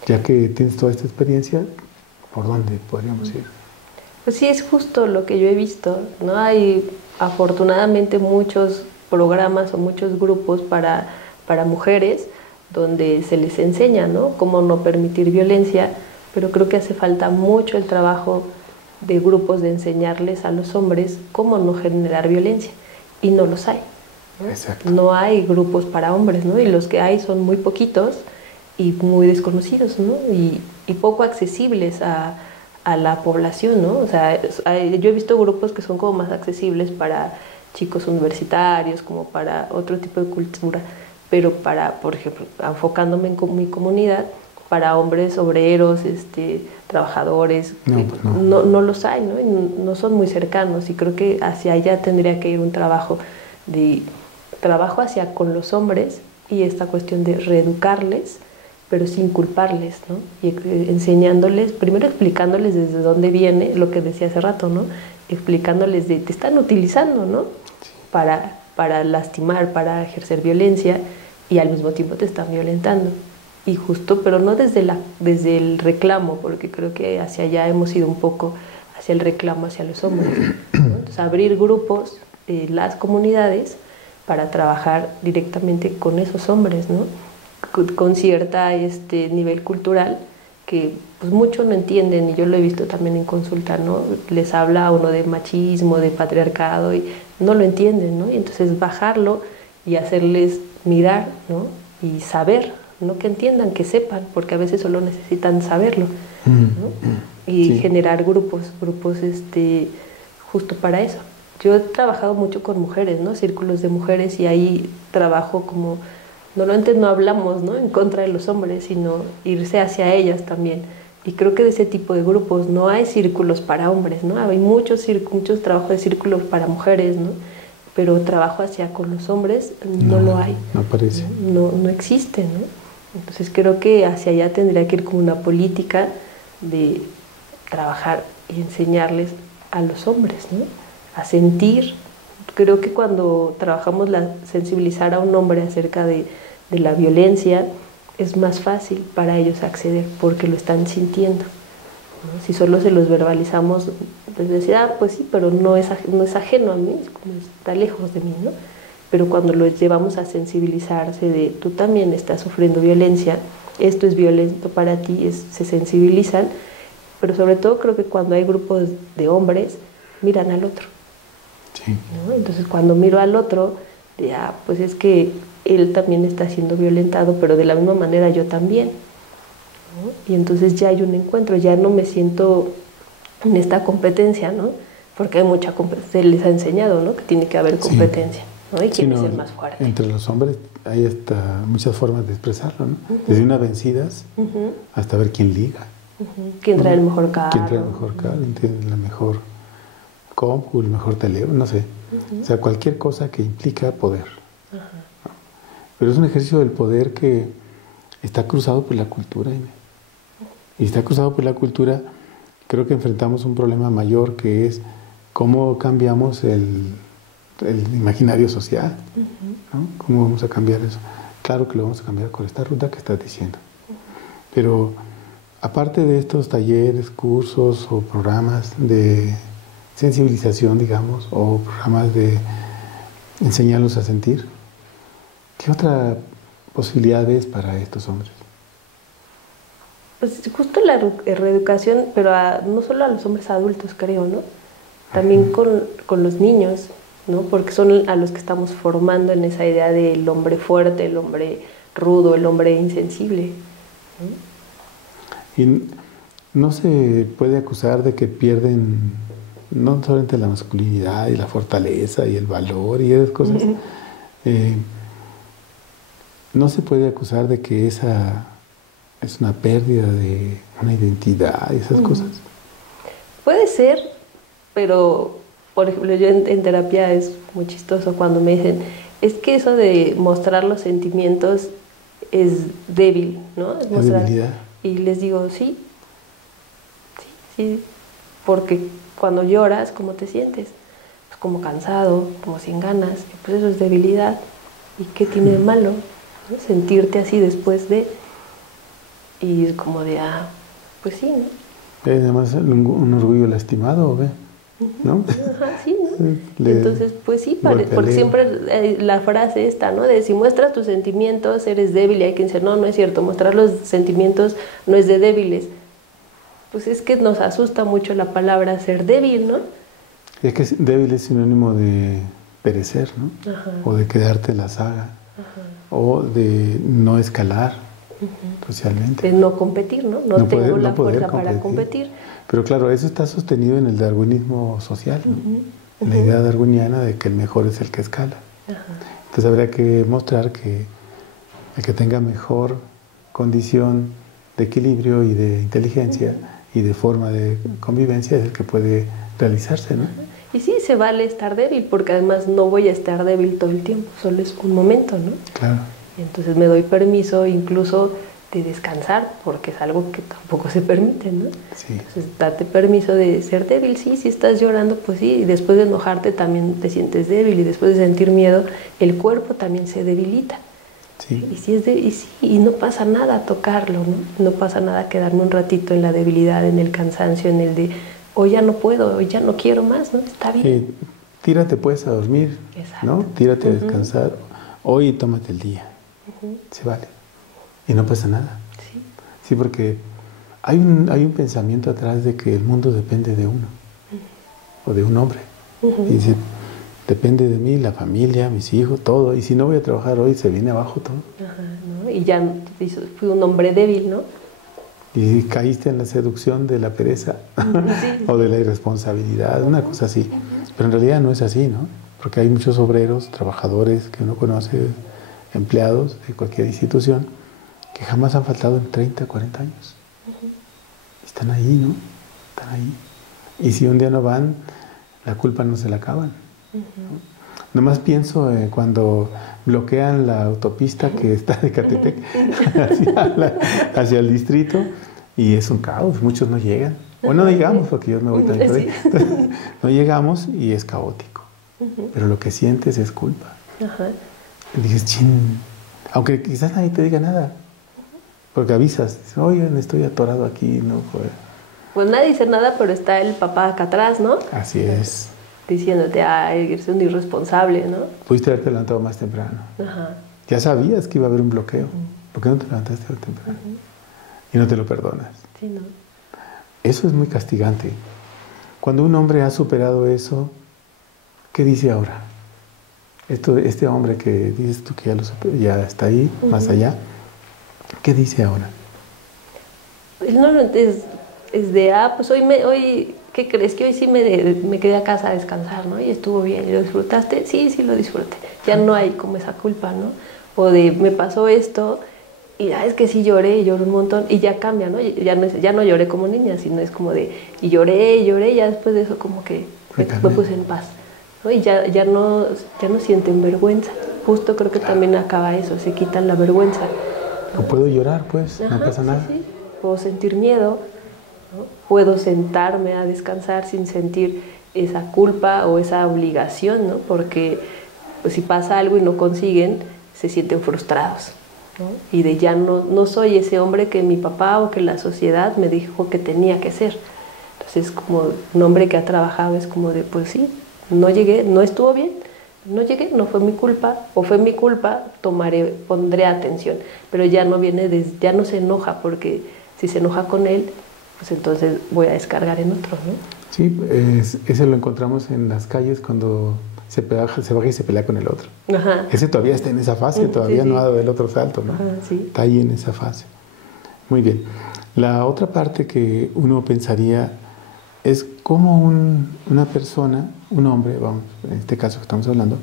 Ya que tienes toda esta experiencia, ¿por dónde podríamos ir? Pues sí, es justo lo que yo he visto, ¿no? Hay afortunadamente muchos programas o muchos grupos para mujeres donde se les enseña, ¿no?, cómo no permitir violencia, pero creo que hace falta mucho el trabajo de grupos de enseñarles a los hombres cómo no generar violencia, y no los hay, ¿no? Exacto. No hay grupos para hombres, ¿no? Y los que hay son muy poquitos y muy desconocidos, ¿no? Y poco accesibles a la población, ¿no? O sea, yo he visto grupos que son como más accesibles para chicos universitarios, como para otro tipo de cultura, pero para, por ejemplo, enfocándome en mi comunidad, para hombres obreros, trabajadores, no los hay, ¿no? Y no son muy cercanos, y creo que hacia allá tendría que ir un trabajo hacia con los hombres, y esta cuestión de reeducarles, pero sin culparles, ¿no? Y enseñándoles, primero explicándoles desde dónde viene lo que decía hace rato, ¿no? Explicándoles te están utilizando, ¿no? Para lastimar, para ejercer violencia, y al mismo tiempo te están violentando. Y justo, pero no desde el reclamo, porque creo que hacia allá hemos ido un poco hacia el reclamo hacia los hombres, ¿no? Entonces, abrir grupos de las comunidades para trabajar directamente con esos hombres, ¿no? Con cierta nivel cultural que pues muchos no entienden, y yo lo he visto también en consulta, ¿no? Les habla uno de machismo, de patriarcado, y no lo entienden, ¿no? Y entonces bajarlo y hacerles mirar, ¿no? Y saber, no que entiendan, que sepan, porque a veces solo necesitan saberlo, ¿no? Y sí, generar grupos justo para eso. Yo he trabajado mucho con mujeres, ¿no? Círculos de mujeres, y ahí trabajo como, normalmente no hablamos, ¿no?, en contra de los hombres, sino irse hacia ellas también. Y creo que de ese tipo de grupos no hay círculos para hombres, ¿no? Hay muchos trabajos de círculos para mujeres, ¿no? Pero trabajo hacia con los hombres no lo hay. No aparece. No existe, ¿no? Entonces creo que hacia allá tendría que ir como una política de trabajar y enseñarles a los hombres, ¿no?, a sentir. Creo que cuando trabajamos sensibilizar a un hombre acerca de la violencia, es más fácil para ellos acceder, porque lo están sintiendo, ¿no? Si solo se los verbalizamos, pues decir, pues sí, pero no es ajeno a mí, como está lejos de mí, ¿no? Pero cuando los llevamos a sensibilizarse de tú también estás sufriendo violencia, esto es violento para ti, se sensibilizan, pero sobre todo creo que cuando hay grupos de hombres, miran al otro. Sí. ¿No? Entonces cuando miro al otro, pues es que él también está siendo violentado, pero de la misma manera yo también, ¿no? Y entonces ya hay un encuentro, ya no me siento en esta competencia, ¿no? Porque hay mucha competencia, se les ha enseñado, ¿no?, que tiene que haber competencia, ¿no? Y quién es el más fuerte. Entre los hombres hay hasta muchas formas de expresarlo, ¿no? Desde unas vencidas hasta ver quién liga. ¿Quién trae el mejor carro? ¿Quién trae el mejor carro? ¿Tiene la mejor compu, el mejor teléfono? No sé. O sea, cualquier cosa que implica poder. Pero es un ejercicio del poder que está cruzado por la cultura. Y está cruzado por la cultura, creo que enfrentamos un problema mayor, que es cómo cambiamos el imaginario social, ¿no? ¿Cómo vamos a cambiar eso? Claro que lo vamos a cambiar con esta ruta que estás diciendo. Pero aparte de estos talleres, cursos o programas de sensibilización, digamos, o programas de enseñarlos a sentir, ¿qué otra posibilidad ves para estos hombres? Pues justo la reeducación, pero no solo a los hombres adultos, creo, ¿no? También con los niños, ¿no? Porque son a los que estamos formando en esa idea del hombre fuerte, el hombre rudo, el hombre insensible, ¿no? Y no se puede acusar de que pierden no solamente la masculinidad y la fortaleza y el valor y esas cosas. No se puede acusar de que esa es una pérdida de una identidad y esas cosas. Puede ser, pero por ejemplo yo en terapia es muy chistoso cuando me dicen, es que eso de mostrar los sentimientos es débil, ¿no? Es debilidad. Y les digo, sí, porque cuando lloras, ¿cómo te sientes? Pues como cansado, como sin ganas, pues eso es debilidad. ¿Y qué tiene de malo? ¿No? Sentirte así después de... Y como de, pues sí, ¿no? Es además un orgullo lastimado, ¿ve? ¿No? Ajá, sí, ¿no? Entonces, pues sí, porque siempre la frase esta, ¿no? De si muestras tus sentimientos, eres débil, y hay quien dice, no, no es cierto, mostrar los sentimientos no es de débiles. Pues es que nos asusta mucho la palabra ser débil, ¿no? Es que débil es sinónimo de perecer, ¿no? Ajá. O de quedarte en la saga, o de no escalar socialmente. De no competir, ¿no? No tengo la fuerza para competir. Pero claro, eso está sostenido en el darwinismo social, ¿no? En la idea darwiniana de que el mejor es el que escala. Entonces habría que mostrar que el que tenga mejor condición de equilibrio y de inteligencia y de forma de convivencia es el que puede realizarse, ¿no? Y sí, se vale estar débil, porque además no voy a estar débil todo el tiempo, solo es un momento, ¿no? Claro. Y entonces me doy permiso incluso de descansar, porque es algo que tampoco se permite, ¿no? Sí. Entonces, date permiso de ser débil, sí, si estás llorando, pues sí, y después de enojarte también te sientes débil, y después de sentir miedo, el cuerpo también se debilita. Sí. Y no pasa nada tocarlo, ¿no? No pasa nada quedarme un ratito en la debilidad, en el cansancio, en el de hoy ya no puedo, hoy ya no quiero más, ¿no? Está bien. Tírate pues a dormir, Exacto. ¿no? Tírate a descansar. Hoy tómate el día. Se vale. Y no pasa nada. Sí. Sí, porque hay un pensamiento atrás de que el mundo depende de uno. O de un hombre. Y dice, depende de mí, la familia, mis hijos, todo. Y si no voy a trabajar hoy, se viene abajo todo. Ajá, ¿no? Y ya fui un hombre débil, ¿no? Y caíste en la seducción de la pereza o de la irresponsabilidad, una cosa así. Pero en realidad no es así, ¿no? Porque hay muchos obreros, trabajadores que uno conoce, empleados de cualquier institución, que jamás han faltado en 30, 40 años. Están ahí, ¿no? Están ahí. Y si un día no van, la culpa no se la acaban. ¿No? Nomás pienso cuando bloquean la autopista que está de Catepec hacia el distrito y es un caos, muchos no llegan. O no llegamos, porque yo me voy también por ahí. No llegamos y es caótico. Pero lo que sientes es culpa. Y dices, chin, aunque quizás nadie te diga nada. Porque avisas, oye, estoy atorado aquí, no puedo. Pues nadie dice nada, pero está el papá acá atrás, ¿no? Así es. Diciéndote, eres un irresponsable, ¿no? Pudiste haberte levantado más temprano. Ya sabías que iba a haber un bloqueo. ¿Por qué no te levantaste tan temprano? Y no te lo perdonas. Sí, ¿no? Eso es muy castigante. Cuando un hombre ha superado eso, ¿qué dice ahora? Este hombre que dices tú que ya está ahí, más allá, ¿qué dice ahora? No, es de, pues hoy, ¿qué crees? Que hoy sí me quedé a casa a descansar, ¿no? Y estuvo bien. ¿Y lo disfrutaste? Sí, sí lo disfruté. Ya no hay como esa culpa, ¿no? O de, me pasó esto, y es que sí lloré un montón, y ya cambia, ¿no? Ya no lloré como niña, sino es como de, y lloré, y ya después de eso como que me puse en paz, ¿no? Y ya no sienten vergüenza. Justo creo que también acaba eso, se quitan la vergüenza. O puedo llorar, pues, no pasa nada. Sí, sí. Puedo sentir miedo, ¿no? Puedo sentarme a descansar sin sentir esa culpa o esa obligación, ¿no? Porque pues, si pasa algo y no consiguen, se sienten frustrados, ¿no? Y de ya no soy ese hombre que mi papá o que la sociedad me dijo que tenía que ser. Entonces, como un hombre que ha trabajado es como de, pues sí, no llegué, no estuvo bien, no llegué, no fue mi culpa, o fue mi culpa, pondré atención, pero ya no ya no se enoja, porque si se enoja con él, pues entonces voy a descargar en otro, ¿no? Sí, ese lo encontramos en las calles cuando se baja y se pelea con el otro. Ajá. Ese todavía está en esa fase, todavía sí, no ha dado el otro salto, ¿no? Ajá, sí. Está ahí en esa fase. Muy bien. La otra parte que uno pensaría es cómo una persona, un hombre, vamos, en este caso que estamos hablando,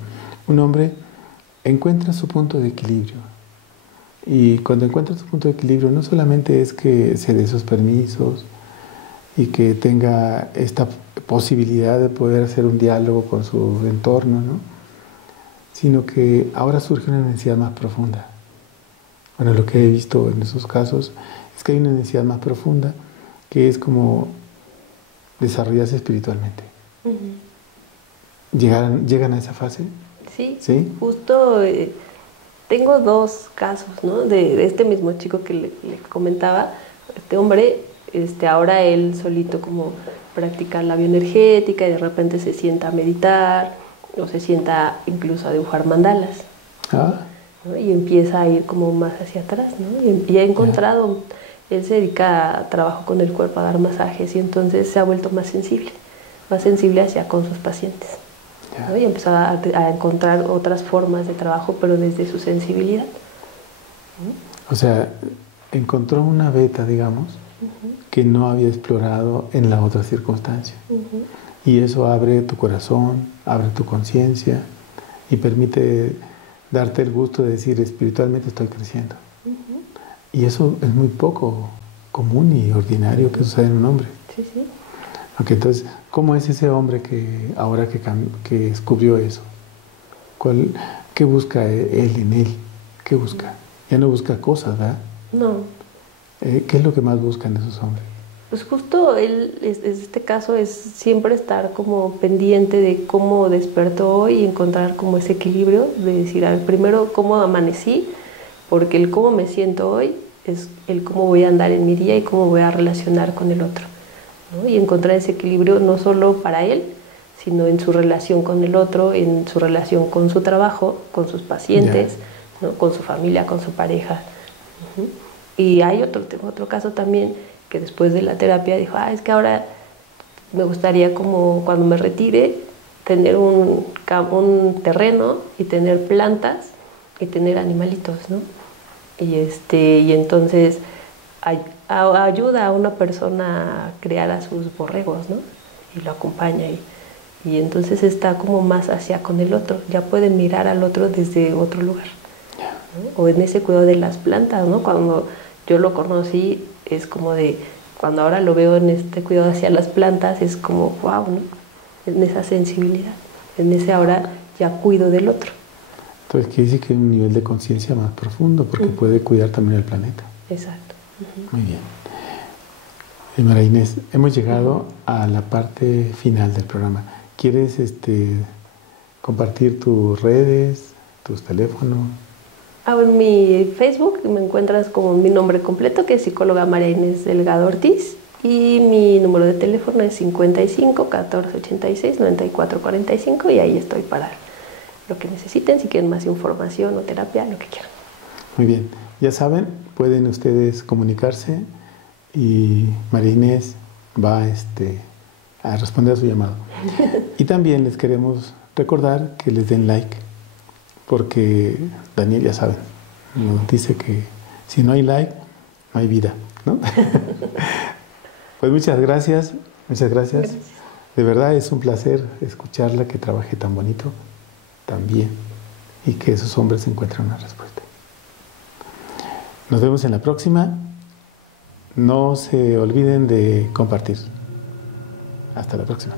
un hombre encuentra su punto de equilibrio. Y cuando encuentra su punto de equilibrio no solamente es que se dé esos permisos y que tenga esta posibilidad de poder hacer un diálogo con su entorno, ¿no? Sino que ahora surge una necesidad más profunda. Bueno, lo que he visto en esos casos es que hay una necesidad más profunda que es como desarrollarse espiritualmente. ¿Llegan a esa fase? Sí, ¿Sí? Justo tengo dos casos, ¿no? De este mismo chico que le comentaba, este hombre, ahora él solito como practica la bioenergética y de repente se sienta a meditar o se sienta incluso a dibujar mandalas. ¿No? Y empieza a ir como más hacia atrás, ¿no? Y ha encontrado, él se dedica a trabajo con el cuerpo, a dar masajes y entonces se ha vuelto más sensible hacia con sus pacientes. ¿No? Y empezó a encontrar otras formas de trabajo, pero desde su sensibilidad. O sea, encontró una beta, digamos, que no había explorado en la otra circunstancia. Y eso abre tu corazón, abre tu conciencia y permite darte el gusto de decir, espiritualmente estoy creciendo. Y eso es muy poco común y ordinario que sucede en un hombre. Sí, sí. Okay, entonces, ¿cómo es ese hombre que ahora que descubrió eso? ¿Qué busca él en él? ¿Qué busca? Ya no busca cosas, ¿verdad? No. ¿Qué es lo que más buscan esos hombres? Pues justo este caso es siempre estar como pendiente de cómo despertó hoy y encontrar como ese equilibrio de decir, a ver, primero cómo amanecí, porque el cómo me siento hoy es el cómo voy a andar en mi día y cómo voy a relacionar con el otro, ¿no? Y encontrar ese equilibrio no solo para él, sino en su relación con el otro, en su relación con su trabajo, con sus pacientes, ¿no? Con su familia, con su pareja. Y tengo otro caso también que después de la terapia dijo, es que ahora me gustaría como cuando me retire tener un terreno y tener plantas y tener animalitos, ¿no? Y entonces ayuda a una persona a criar a sus borregos, ¿no? Y lo acompaña y entonces está como más hacia con el otro, ya puede mirar al otro desde otro lugar, ¿no? O en ese cuidado de las plantas, ¿no? Cuando yo lo conocí es como de, cuando ahora lo veo en este cuidado hacia las plantas, es como, wow, ¿no? En esa sensibilidad, en ese ahora ya cuido del otro. Entonces quiere decir que hay un nivel de conciencia más profundo, porque puede cuidar también el planeta. Exacto. Muy bien. María Inés, hemos llegado a la parte final del programa. ¿Quieres compartir tus redes, tus teléfonos? En mi Facebook me encuentras como mi nombre completo, que es psicóloga María Inés Delgado Ortiz, y mi número de teléfono es 55 14 86 94 45 y ahí estoy para lo que necesiten, si quieren más información o terapia, lo que quieran. Muy bien, ya saben, pueden ustedes comunicarse y María Inés va a responder a su llamado. Y también les queremos recordar que les den like, porque Daniel, ya saben, nos dice que si no hay like, no hay vida, ¿no? Pues muchas gracias, muchas gracias. De verdad es un placer escucharla, que trabaje tan bonito, tan bien, y que esos hombres encuentren una respuesta. Nos vemos en la próxima. No se olviden de compartir. Hasta la próxima.